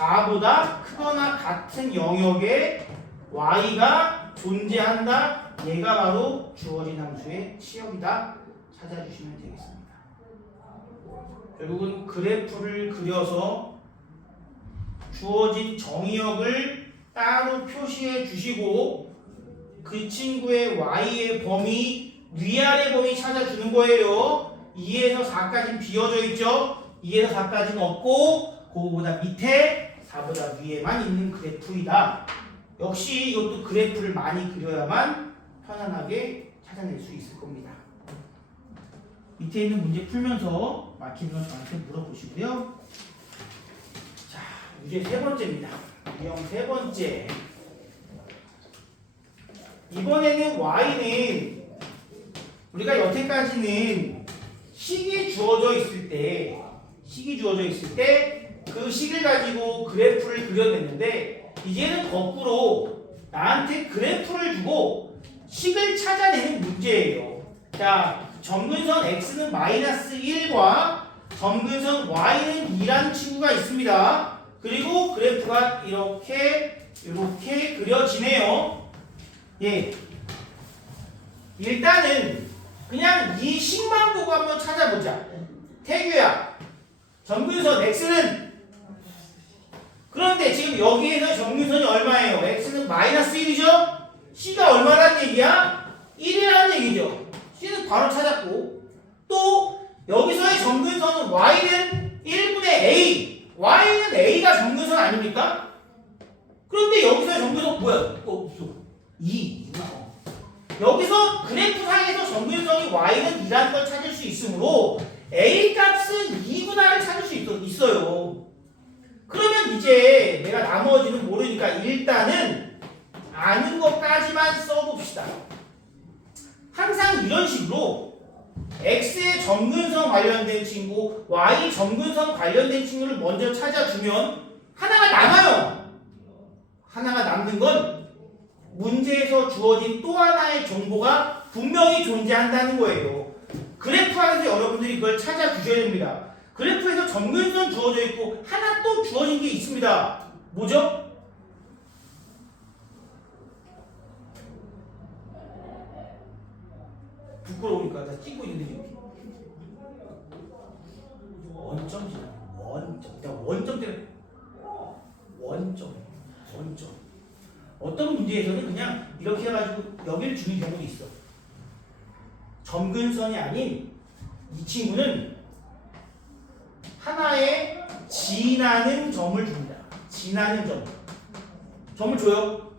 4보다 크거나 같은 영역에 y가 존재한다. 얘가 바로 주어진 함수의 치역이다. 찾아주시면 되겠습니다. 결국은 그래프를 그려서 주어진 정의역을 따로 표시해 주시고 그 친구의 y의 범위, 위아래 범위 찾아주는 거예요. 2에서 4까지는 비어져 있죠. 2에서 4까지는 없고 그거보다 밑에 4보다 위에만 있는 그래프이다. 역시 이것도 그래프를 많이 그려야만 편안하게 찾아낼 수 있을 겁니다. 밑에 있는 문제 풀면서 막히는 건 저한테 물어보시고요. 자, 문제 세 번째입니다. 유형 세 번째. 이번에는 y는 우리가 여태까지는 식이 주어져 있을 때 그 식을 가지고 그래프를 그려냈는데 이제는 거꾸로 나한테 그래프를 주고 식을 찾아내는 문제예요. 자, 점근선 x는 마이너스 1과 점근선 y는 2라는 친구가 있습니다. 그리고 그래프가 이렇게 그려지네요. 예. 일단은 그냥 이 식만 보고 한번 찾아보자. 태규야, 점근선 x는, 그런데 지금 여기에서 점근선이 얼마예요? x는 마이너스 1이죠? c가 얼마라는 얘기야? 1이라는 얘기죠. c는 바로 찾았고, 또 여기서의 점근선은 y는 1분의 a, y는 a가 점근선 아닙니까? 그런데 여기서의 점근선 뭐야? 없어. 2. 여기서 그래프상에서 점근선이 y는 2라는 걸 찾을 수 있으므로 a 값은 2구나를 찾을 수 있어요. 그러면 이제 내가 나머지는 모르니까 일단은 아는 것까지만 써봅시다. 항상 이런 식으로 x의 점근선 관련된 친구, y 점근선 관련된 친구를 먼저 찾아주면 하나가 남아요. 하나가 남는 건 문제에서 주어진 또 하나의 정보가 분명히 존재한다는 거예요. 그래프 안에서 여러분들이 이걸 찾아주셔야 됩니다. 그래프에서 점근선 주어져 있고 하나 또 주어진 게 있습니다. 뭐죠? 부끄러우니까 다 찍고 있는데 지금 원점이잖아. 원점 때문에 원점. 어떤 문제에서는 그냥 이렇게 해가지고 여기를 주는 경우도 있어. 점근선이 아닌 이 친구는 하나의 지나는 점을 줍니다. 지나는 점. 점을 줘요.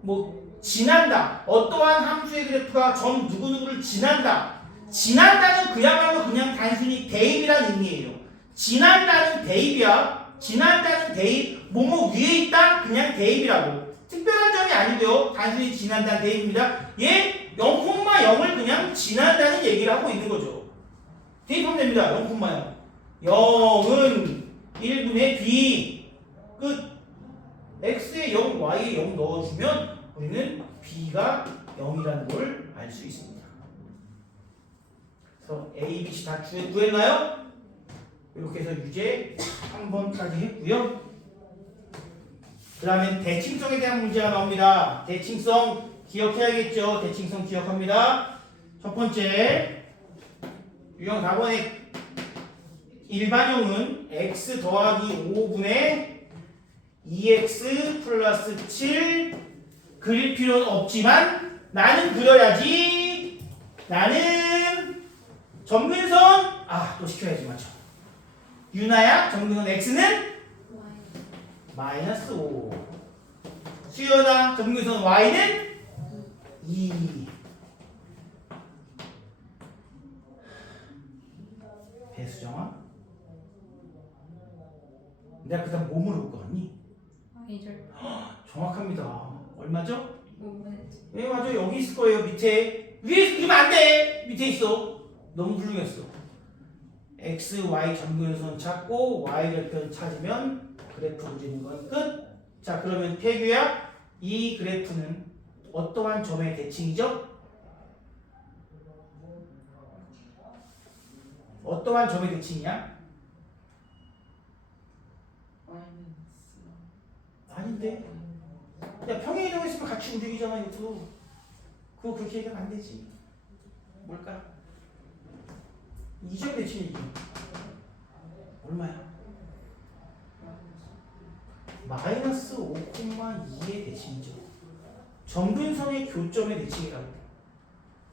뭐 지난다. 어떠한 함수의 그래프가 점 누구누구를 지난다. 지난다는 그야말로 그냥 단순히 대입이라는 의미예요. 지난다는 대입이야. 지난다는 대입. 뭐뭐 위에 있다. 그냥 대입이라고. 특별한 점이 아니고요. 단순히 지난다는 대입입니다. 얘 0,0을 그냥 지난다는 얘기를 하고 있는 거죠. 대입하면 됩니다. 0,0. 0은 1분의 b 끝. x에 0, y에 0 넣어주면 우리는 b가 0이라는 걸 알 수 있습니다. 그래서 a, b, c 다 구했나요? 이렇게 해서 유제 3번까지 했고요. 그 다음에 대칭성에 대한 문제가 나옵니다. 대칭성 기억해야겠죠. 대칭성 기억합니다. 첫 번째 유형 4번의 일반형은 x 더하기 5분의 2x 플러스 7 그릴 필요는 없지만 나는 그려야지. 나는 점근선 또 시켜야지. 맞죠? 유나야 점근선 x는 마이너스 5. 수연아 점근선 y는 2. 배수정아 내가 그 다음 뭐 물어볼 거 같니? 정확합니다. 얼마죠? 5분. 네 맞아요. 여기 있을 거예요. 밑에. 위에 그리면 안 돼. 밑에 있어. 너무 훌륭했어. x, y 점근선 찾고 y 절편 찾으면 그래프 그리는 건 끝. 자 그러면 태규야 이 그래프는 어떠한 점의 대칭이죠? 어떠한 점의 대칭이야? 아닌데. 야 평행이동 했으면 같이 움직이잖아 이것도. 그거 그렇게 얘기하면 안 되지. 뭘까? 이점 대칭이지. 얼마야? 마이너스 5,2의 대칭이죠. 점근선의 교점의 대칭이라고.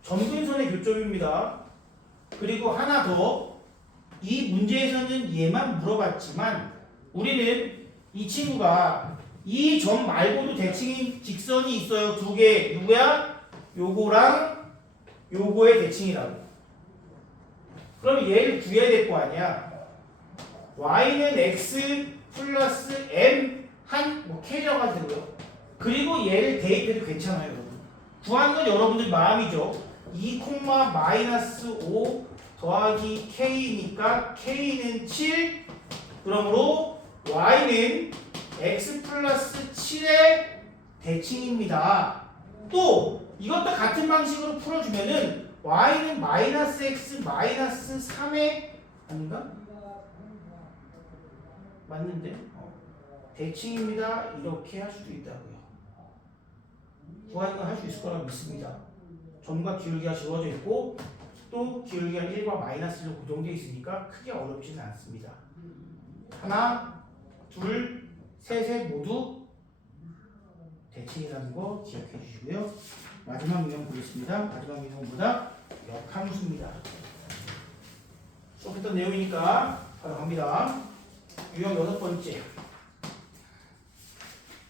점근선의 교점입니다. 그리고 하나 더. 이 문제에서는 얘만 물어봤지만 우리는 이 친구가 이 점 말고도 대칭인 직선이 있어요. 두 개. 누구야? 요거랑 요거의 대칭이라고. 그럼 얘를 구해야 될 거 아니야. y는 x 플러스 m 뭐 k라고 하도 되고요. 그리고 얘를 대입해도 괜찮아요. 여러분. 구하는 건 여러분들 마음이죠. 2, 마이너스 5 더하기 k니까 k는 7. 그러므로 y는 x 플러스 7의 대칭입니다. 또 이것도 같은 방식으로 풀어주면은 y는 마이너스 x 마이너스 3의 아닌가? 맞는데? 대칭입니다. 이렇게 할 수도 있다고요. 구하는 건 할 수 있을 거라고 믿습니다. 점과 기울기가 주어져 있고 또 기울기가 1과 마이너스로 고정되어 있으니까 크게 어렵지는 않습니다. 하나, 둘, 셋 모두 대칭이라는 거 기억해 주시고요. 마지막 유형 보겠습니다. 마지막 유형보다 역함수입니다. 수업했던 내용이니까 바로 갑니다. 유형 6번째.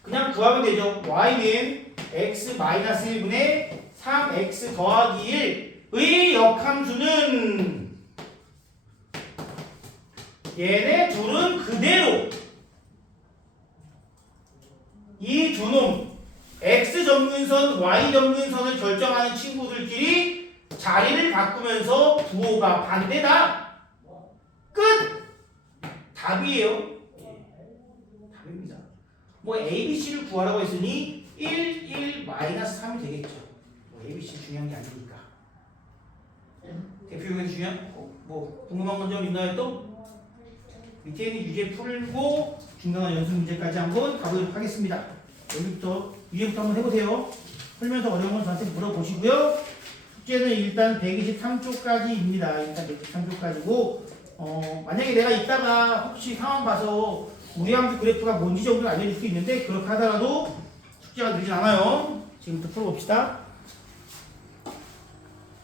그냥 구하면 되죠. y는 x-1분의 3x 더하기 1의 역함수는 얘네 둘은 그대로 이 두 놈 x 점근선, y 점근선을 결정하는 친구들끼리 자리를 바꾸면서 부호가 반대다. 끝! 답이에요. 답입니다. 뭐 ABC를 구하라고 했으니 1, 1, 마이너스 3이 되겠죠. 뭐 ABC 중요한 게 아니니까. 대표적인 중요한 뭐 궁금한 건 좀 있나요 또? 밑에 있는 유제 풀고 중간한 연습 문제까지 한번 가보도록 하겠습니다. 여기부터 위에부터 한번 해보세요. 풀면서 어려운 건 저한테 물어보시고요. 숙제는 일단 123쪽까지입니다. 일단 123쪽까지고 만약에 내가 이따가 혹시 상황 봐서 우리 함수 그래프가 뭔지 정도 알려줄 수 있는데 그렇게 하더라도 숙제가 되진 않아요. 지금부터 풀어봅시다.